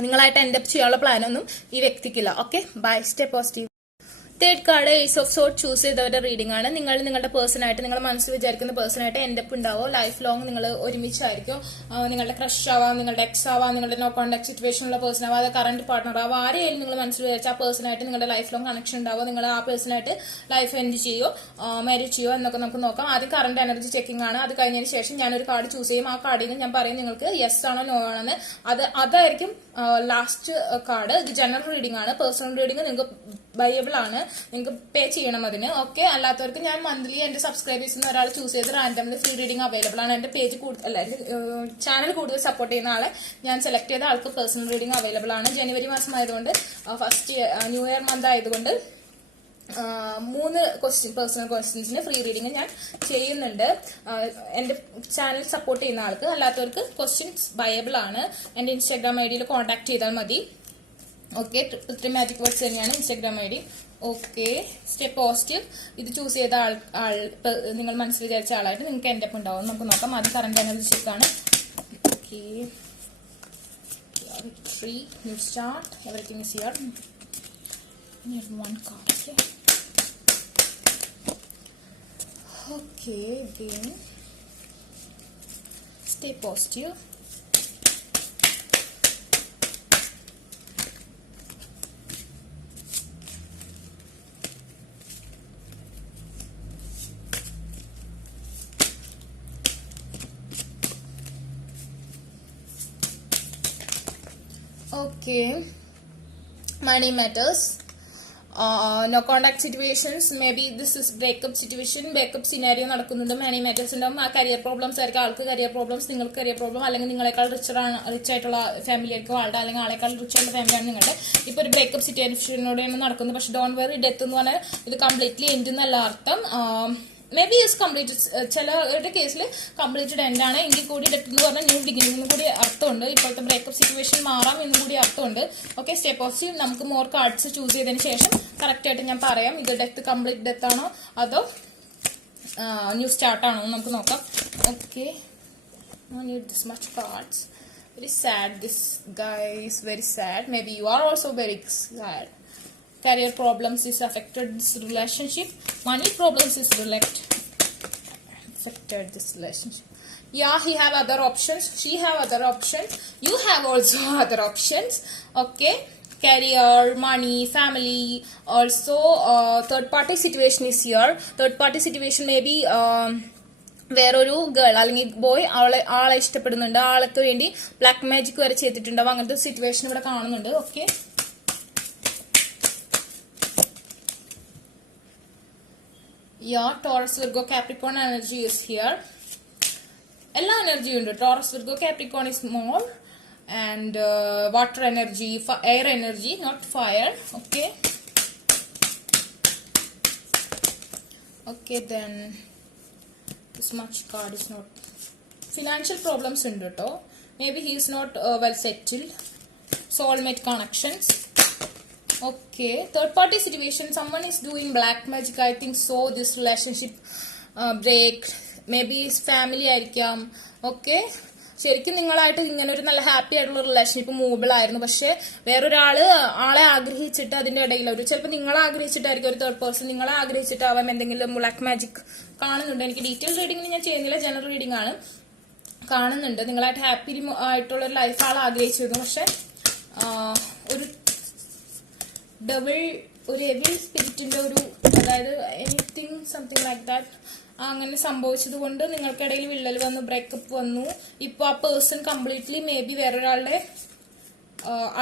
നിങ്ങളായിട്ട് എൻഡ് അപ്പ് ചെയ്യാനുള്ള പ്ലാനൊന്നും ഈ വ്യക്തിക്കില്ല. Okay, bye. Stay positive. Third card ace of sword choose ചെയ്തവരുടെ റീഡിംഗ് ആണ്. നിങ്ങളുടെ പേഴ്സണായിട്ട്, നിങ്ങളുടെ മനസ്സിൽ വിചാരിക്കുന്ന പേഴ്സണായിട്ട് എൻഡ് അപ്പ് ഉണ്ടാവോ, ലൈഫ് ലോങ് നിങ്ങൾ ഒരുമിച്ചായിരിക്കും. നിങ്ങളുടെ ക്രഷ് ആവാം, നിങ്ങളുടെ എക്സ് ആവാം, നിങ്ങളുടെ നോ കോണ്ടാക്ട് സിറ്റുവേഷനുള്ള പേഴ്സൺ ആവാം, അത് കറന്റ് പാർട്ണർ ആവാം, ആരെയായാലും നിങ്ങൾ മനസ്സിൽ വിചാരിച്ച ആ പേഴ്സണായിട്ട് നിങ്ങളുടെ ലൈഫ് ലോങ് കണക്ഷൻ ഉണ്ടാവോ, നിങ്ങൾ ആ പേഴ്സണായിട്ട് ലൈഫ് എൻഡ് ചെയ്യോ, മാരേജ് ചെയ്യോ എന്നൊക്കെ നമുക്ക് നോക്കാം. ആദ്യം കറന്റ് എനർജി ചെക്കിംഗ് ആണ്. അത് കഴിഞ്ഞതിന് ശേഷം ഞാനൊരു കാർഡ് ചൂസ് ചെയ്യും. ആ കാർഡിൽ നിന്ന് ഞാൻ പറയും നിങ്ങൾക്ക് യെസ് ആണോ നോ ആണെന്ന്. അതായിരിക്കും ലാസ്റ്റ് കാർഡ്. ഇത് ജനറൽ റീഡിംഗ് ആണ്. പേഴ്സണൽ റീഡിംഗ് നിങ്ങൾക്ക് ബൈബിൾ ആണ്, നിങ്ങൾക്ക് പേ ചെയ്യണം അതിന്. ഓക്കെ, അല്ലാത്തവർക്ക് ഞാൻ മന്ത്ലി എന്റെ സബ്സ്ക്രൈബേഴ്സിൽ നിന്ന് ഒരാൾ ചൂസ് ചെയ്ത് റാൻഡംലി ഫ്രീ റീഡിംഗ് അവൈലബിൾ ആണ്. എന്റെ പേജ് ചാനൽ കൂടുതൽ സപ്പോർട്ട് ചെയ്യുന്ന ആളെ ഞാൻ സെലക്ട് ചെയ്ത ആൾക്ക് പേഴ്സണൽ റീഡിംഗ് അവൈലബിൾ ആണ്. ജനുവരി മാസം ആയതുകൊണ്ട്, ഫസ്റ്റ് ന്യൂ ഇയർ മന്ത് ആയതുകൊണ്ട് 3 പേഴ്സണൽ ക്വസ്റ്റ്യൻസിന് ഫ്രീ റീഡിംഗ് ഞാൻ ചെയ്യുന്നുണ്ട്. എന്റെ ചാനൽ സപ്പോർട്ട് ചെയ്യുന്ന ആൾക്ക്. അല്ലാത്തവർക്ക് ക്വസ്റ്റ്യൻസ് ബൈബിൾ ആണ്. എന്റെ ഇൻസ്റ്റാഗ്രാം ഐഡിയിൽ കോൺടാക്ട് ചെയ്താൽ മതി. ഓക്കെ, 333 മാജിക് വേർഡ്സ് തന്നെയാണ് Instagram ID. Okay, stay positive. ഇത് ചൂസ് ചെയ്ത നിങ്ങൾ മനസ്സിൽ വിചാരിച്ച ആളായിട്ട് നിങ്ങൾക്ക് എൻഡ് അപ്പ് ഉണ്ടാവും. നമുക്ക് നോക്കാം. അത് കറന്റ് എനർജി ചെക്കാണ്. Okay, new start, everything is here. one card. Okay, again, stay positive. Okay, money matters. No contact situations, maybe this is breakup situation, breakup scenario നടക്കുന്നുണ്ട്. മണി മാറ്റേഴ്സ് ഉണ്ടാവും. ആ career problems ആയിരിക്കും. ആൾക്ക് career problems, നിങ്ങൾക്ക് career problem, അല്ലെങ്കിൽ നിങ്ങളെക്കാൾ rich ആയിട്ടുള്ള family ആയിരിക്കും ആളുടെ, അല്ലെങ്കിൽ ആളെക്കാൾ റിച്ച് ആയിട്ടുള്ള ഫാമിലിയാണ് നിങ്ങളുടെ. ഇപ്പൊ ഒരു ബ്രേക്കപ്പ് സിറ്റുവേഷനോടെയാണ് നടക്കുന്നത്. പക്ഷെ ഡോണ്ട് വെറി, ഡെത്ത് എന്ന് പറഞ്ഞാൽ ഇത് കംപ്ലീറ്റ്ലി എൻഡ് എന്നല്ല അർത്ഥം. മേ ബി ഇസ് കംപ്ലീറ്റഡ്, ചിലരുടെ കേസിൽ കംപ്ലീറ്റഡ് എൻഡ് ആണ്. എങ്കിൽ കൂടി ഡെത്ത് എന്ന് പറഞ്ഞാൽ ന്യൂ ബിഗിനിങ് എന്ന് കൂടി അർത്ഥമുണ്ട്. ഇപ്പോഴത്തെ ബ്രേക്കപ്പ് സിറ്റുവേഷൻ മാറാം എന്നും കൂടി അർത്ഥമുണ്ട്. Okay, stay positive. നമുക്ക് മോർ കാർഡ്സ് ചൂസ് ചെയ്തതിന് ശേഷം കറക്റ്റ് ആയിട്ട് ഞാൻ പറയാം ഇത് ഡെത്ത് കംപ്ലീറ്റ് ഡെത്ത് ആണോ അതോ ന്യൂ സ്റ്റാർട്ട് ആണോ എന്ന് നമുക്ക് നോക്കാം. Okay, I need this much cards. Very sad. This guy is very sad. Maybe you are also very sad. Career problems is affected this relationship. Money problems is affected this relationship. Yeah, he have other options. She have other options. You have also other options. Okay. Career, money, family. Also, third party situation is here. Third party situation may be വേറൊരു girl അല്ലെങ്കിൽ boy ആളെ ഇഷ്ടപ്പെടുന്നുണ്ട്. ആൾക്ക് വേണ്ടി black magic വരെ ചെയ്തിട്ടുണ്ടാവും. അങ്ങനത്തെ situation ഇവിടെ കാണുന്നുണ്ട്. Okay, Yeah, Taurus, Virgo, Capricorn energy is here. എല്ലാ എനർജിയും ഉണ്ട്. Taurus, Virgo, Capricorn is more, and water energy, air energy, not fire. Okay, then this much card is not. Financial problems ഉണ്ട് കേട്ടോ. Maybe he is not well settled. Soulmate connections. Okay, third party situation, someone is doing black magic, I think so. This relationship break, maybe his family ആയിരിക്കാം. Okay, ശരിക്കും നിങ്ങളായിട്ട് ഇങ്ങനെ ഒരു നല്ല happy ആയിട്ടുള്ള relationship movable ആയിരുന്നു. പക്ഷെ വേറൊരാള് ആളെ ആഗ്രഹിച്ചിട്ട് അതിന്റെ ഇടയിൽ ഒരു ചിലപ്പോൾ നിങ്ങളെ ആഗ്രഹിച്ചിട്ടായിരിക്കും ഒരു തേർഡ് പേഴ്സൺ നിങ്ങളെ ആഗ്രഹിച്ചിട്ടാവാം എന്തെങ്കിലും ബ്ലാക്ക് മാജിക് കാണുന്നുണ്ട്. എനിക്ക് ഡീറ്റെയിൽ റീഡിംഗ് ഞാൻ ചെയ്യുന്നില്ല, ജനറൽ റീഡിംഗ് ആണ്. കാണുന്നുണ്ട് നിങ്ങളായിട്ട് ഹാപ്പി ആയിട്ടുള്ള ഒരു ലൈഫ് ആൾ ആഗ്രഹിച്ചിരുന്നു. പക്ഷെ ഒരു ഡബിൾ ഒരു എവിൽ സ്പിരിറ്റിന്റെ ഒരു, അതായത് എനിത്തിങ് സംതിങ് ലൈക്ക് ദാറ്റ് അങ്ങനെ സംഭവിച്ചത് കൊണ്ട് നിങ്ങൾക്കിടയിൽ വിള്ളൽ വന്നു, ബ്രേക്കപ്പ് വന്നു. ഇപ്പൊ ആ പേഴ്സൺ കംപ്ലീറ്റ്ലി മേ ബി വേറൊരാളുടെ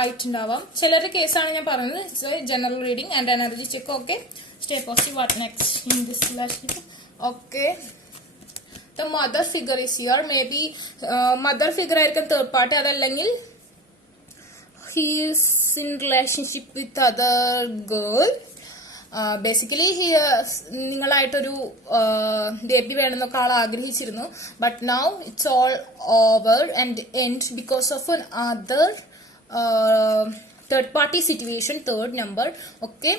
ആയിട്ടുണ്ടാവാം. ചിലരുടെ കേസാണ് ഞാൻ പറയുന്നത്. It's a general reading and energy check. Okay, stay positive. What next in this റിലേഷൻഷിപ്പ്? Okay, the mother figure is here. Maybe mother figure ആയിരിക്കും തേർഡ് പാർട്ടി, അതല്ലെങ്കിൽ he is in relationship with other girl. Basically നിങ്ങളായിട്ടൊരു baby വേണമെന്നൊക്കെ ആൾ ആഗ്രഹിച്ചിരുന്നു. But now it's all over and end because of an other third party situation, third number. Okay,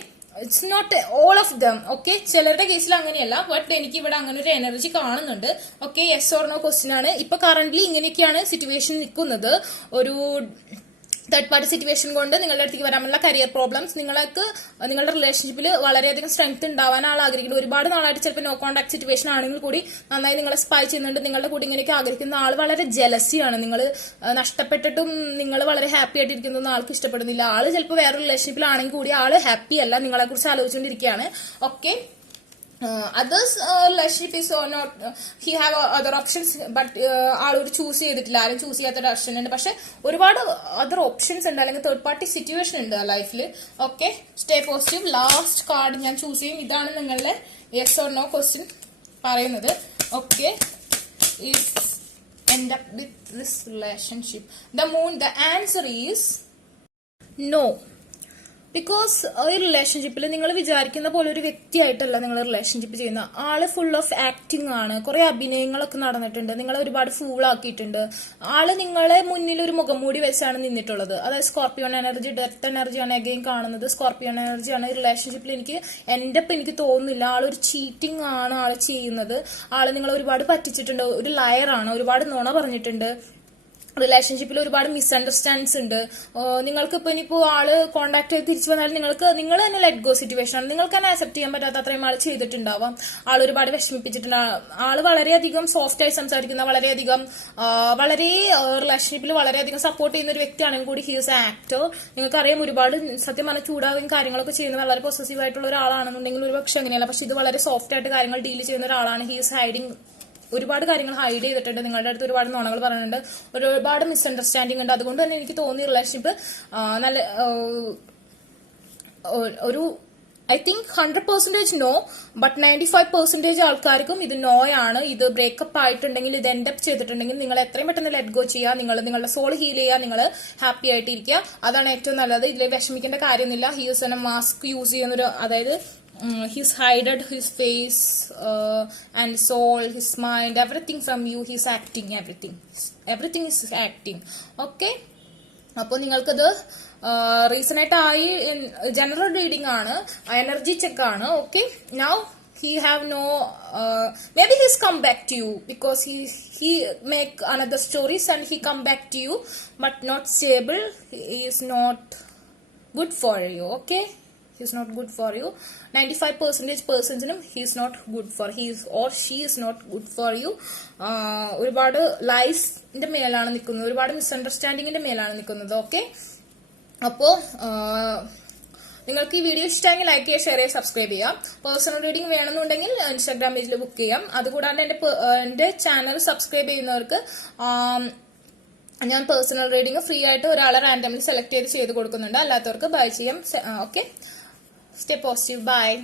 it's not all of them. Okay, ചിലരുടെ കേസിൽ അങ്ങനെയല്ല. But എനിക്ക് ഇവിടെ അങ്ങനെ ഒരു എനർജി കാണുന്നുണ്ട്. Okay, yes or no question ആണ്. ഇപ്പൊ കറന്റ്ലി ഇങ്ങനെയൊക്കെയാണ് സിറ്റുവേഷൻ നിൽക്കുന്നത്. ഒരു തേർഡ് പാർട്ടി സിറ്റുവേഷൻ കൊണ്ട് നിങ്ങളുടെ അടുത്തേക്ക് വരാനുള്ള കരിയർ പ്രോബ്ലംസ്, നിങ്ങൾക്ക് നിങ്ങളുടെ റിലേഷൻഷിപ്പിൽ വളരെയധികം സ്ട്രെങ്ത് ഉണ്ടാവാൻ ആൾ ആഗ്രഹിക്കുന്നത്. ഒരുപാട് നാളായിട്ട് ചിലപ്പോൾ നോ കോൺടാക്ട് സിറ്റുവേഷൻ ആണെങ്കിൽ കൂടി നന്നായി നിങ്ങളെ സ്പൈ ചെയ്യുന്നുണ്ട്. നിങ്ങളുടെ കൂടി ഇങ്ങനെയൊക്കെ ആഗ്രഹിക്കുന്ന ആൾ വളരെ ജലസിയാണ്. നിങ്ങൾ നഷ്ടപ്പെട്ടിട്ടും നിങ്ങൾ വളരെ ഹാപ്പി ആയിട്ടിരിക്കുന്ന ആൾക്ക് ഇഷ്ടപ്പെടുന്നില്ല. ആള് ചിലപ്പോൾ വേറെ റിലേഷൻഷിപ്പിലാണെങ്കിൽ കൂടി ആള് ഹാപ്പി അല്ല, നിങ്ങളെ കുറിച്ച് ആലോചിച്ചുകൊണ്ടിരിക്കുകയാണ്. Okay, others relationship is not, he have other options, but ആളൊരു ചൂസ് ചെയ്തിട്ടില്ല. ആരും ചൂസ് ചെയ്യാത്ത ഓപ്ഷൻ ഉണ്ട്. പക്ഷെ ഒരുപാട് അതർ ഓപ്ഷൻസ് ഉണ്ട്, അല്ലെങ്കിൽ തേർഡ് പാർട്ടി സിറ്റുവേഷൻ ഉണ്ട് ആ ലൈഫിൽ. Okay, stay positive. Last card ഞാൻ ചൂസ് ചെയ്യും. ഇതാണ് നിങ്ങളുടെ യെസ് ഓർ നോ ക്വസ്റ്റ്യൻ പറയുന്നത്. Okay, end up with this relationship. The moon, the answer is no. Because ഈ റിലേഷൻഷിപ്പിൽ നിങ്ങൾ വിചാരിക്കുന്ന പോലെ ഒരു വ്യക്തിയായിട്ടല്ല നിങ്ങൾ റിലേഷൻഷിപ്പ് ചെയ്യുന്ന. ആള് ഫുൾ ഓഫ് ആക്ടിങ് ആണ്. കുറെ അഭിനയങ്ങളൊക്കെ നടന്നിട്ടുണ്ട്. നിങ്ങളെ ഒരുപാട് ഫൂളാക്കിയിട്ടുണ്ട്. ആള് നിങ്ങളെ മുന്നിൽ ഒരു മുഖംമൂടി വെച്ചാണ് നിന്നിട്ടുള്ളത്. അതായത് സ്കോർപ്പിയോൺ എനർജി, ഡെത്ത് എനർജിയാണ് അഗെയിൻ കാണുന്നത്. സ്കോർപ്പിയോൺ എനർജിയാണ് ഈ റിലേഷൻഷിപ്പിൽ. എനിക്ക് തോന്നുന്നില്ല ആളൊരു ചീറ്റിംഗ് ആണ് ആള് ചെയ്യുന്നത്. ആള് നിങ്ങളെ ഒരുപാട് പറ്റിച്ചിട്ടുണ്ട്. ഒരു ലയറാണ്. ഒരുപാട് നുണ പറഞ്ഞിട്ടുണ്ട്. റിലേഷൻഷിപ്പിൽ ഒരുപാട് മിസ്അണ്ടർസ്റ്റാൻഡ്സ് ഉണ്ട്. നിങ്ങൾക്ക് ഇപ്പൊ ഇനിയിപ്പോ ആള് കോൺടാക്ട് ചെയ്ത് തിരിച്ചു വന്നാൽ നിങ്ങൾ തന്നെ ലെറ്റ് ഗോ സിറ്റുവേഷൻ ആണ്. നിങ്ങൾക്ക് തന്നെ അക്സെപ്റ്റ് ചെയ്യാൻ പറ്റാത്ത അത്രയും ആൾ ചെയ്തിട്ടുണ്ടാവാം. ആൾ ഒരുപാട് വിഷമിപ്പിച്ചിട്ടുണ്ടാവും. ആള് വളരെയധികം സോഫ്റ്റ് ആയി സംസാരിക്കുന്ന, വളരെ റിലേഷൻഷിപ്പിൽ വളരെയധികം സപ്പോർട്ട് ചെയ്യുന്ന ഒരു വ്യക്തിയാണെങ്കിൽ കൂടി ഹി ഈസ് ആക്ടർ. നിങ്ങൾക്കറിയാം ഒരുപാട് സത്യം പറഞ്ഞാൽ ചൂടാവുകയും കാര്യങ്ങളൊക്കെ ചെയ്യുന്ന വളരെ പോസസീവ് ആയിട്ടുള്ള ഒരാളാണെന്നുണ്ടെങ്കിൽ ഒരു പക്ഷെ അങ്ങനെയല്ല. പക്ഷെ ഇത് വളരെ സോഫ്റ്റ് ആയിട്ട് കാര്യങ്ങൾ ഡീൽ ചെയ്യുന്ന ഒരാളാണ്. ഹി ഈസ് ഹൈഡിങ്, ഒരുപാട് കാര്യങ്ങൾ ഹൈഡ് ചെയ്തിട്ടുണ്ട്. നിങ്ങളുടെ അടുത്ത് ഒരുപാട് നുണകൾ പറയുന്നുണ്ട്. ഒരുപാട് മിസ്അണ്ടർസ്റ്റാൻഡിംഗ് ഉണ്ട്. അതുകൊണ്ട് തന്നെ എനിക്ക് തോന്നിയ റിലേഷൻഷിപ്പ് നല്ല ഒരു ഐ തിങ്ക് 100% നോ, ബട്ട് 95% ആൾക്കാർക്കും ഇത് നോയാണ്. ഇത് ബ്രേക്കപ്പ് ആയിട്ടുണ്ടെങ്കിൽ, ഇത് എൻഡപ്പ് ചെയ്തിട്ടുണ്ടെങ്കിൽ നിങ്ങൾ എത്രയും പെട്ടെന്ന് ലെറ്റ് ഗോ ചെയ്യുക. നിങ്ങളുടെ സോൾ ഹീൽ ചെയ്യുക. നിങ്ങൾ ഹാപ്പി ആയിട്ടിരിക്കുക. അതാണ് ഏറ്റവും നല്ലത്. ഇതിൽ വിഷമിക്കേണ്ട കാര്യമൊന്നുമില്ല. ഹീസ് എന്ന മാസ്ക് യൂസ് ചെയ്യുന്നൊരു, അതായത് he's hided his face and soul, his mind, everything from you. He's acting everything is acting. Okay, അപ്പോൾ നിങ്ങൾക്കത് റീസൺ ആയിട്ടായി. ജനറൽ റീഡിംഗ് ആണ്, എനർജി ചെക്ക് ആണ്. Okay, now he have no maybe he's come back to you because he make another stories and he come back to you, but not stable. He is not good for you. Okay, he's not good for you. 95% personsനും he is not good for, he is or she is not good for you. ഒരുപാട് ലൈസിന്റെ മേലാണ് നിൽക്കുന്നത്. ഒരുപാട് മിസ്അണ്ടർസ്റ്റാൻഡിങ്ങിന്റെ മേലാണ് നിൽക്കുന്നത്. Okay, അപ്പോ നിങ്ങൾക്ക് ഈ video ഇഷ്ടമെങ്കിൽ ലൈക്ക് ചെയ്യുക, ഷെയർ ചെയ്യുക, സബ്സ്ക്രൈബ് ചെയ്യാം. പേഴ്സണൽ റീഡിംഗ് വേണമെന്നുണ്ടെങ്കിൽ ഇൻസ്റ്റാഗ്രാം പേജിൽ ബുക്ക് ചെയ്യാം. അതുകൂടാണ്ട് എന്റെ ചാനൽ സബ്സ്ക്രൈബ് ചെയ്യുന്നവർക്ക് ഞാൻ പേഴ്സണൽ റീഡിംഗ് ഫ്രീ ആയിട്ട് ഒരാളെ റാൻഡംലി സെലക്ട് ചെയ്ത് കൊടുക്കുന്നുണ്ട്. അല്ലാത്തവർക്ക് ബൈ ചെയ്യാം. Okay, stay positive. Bye.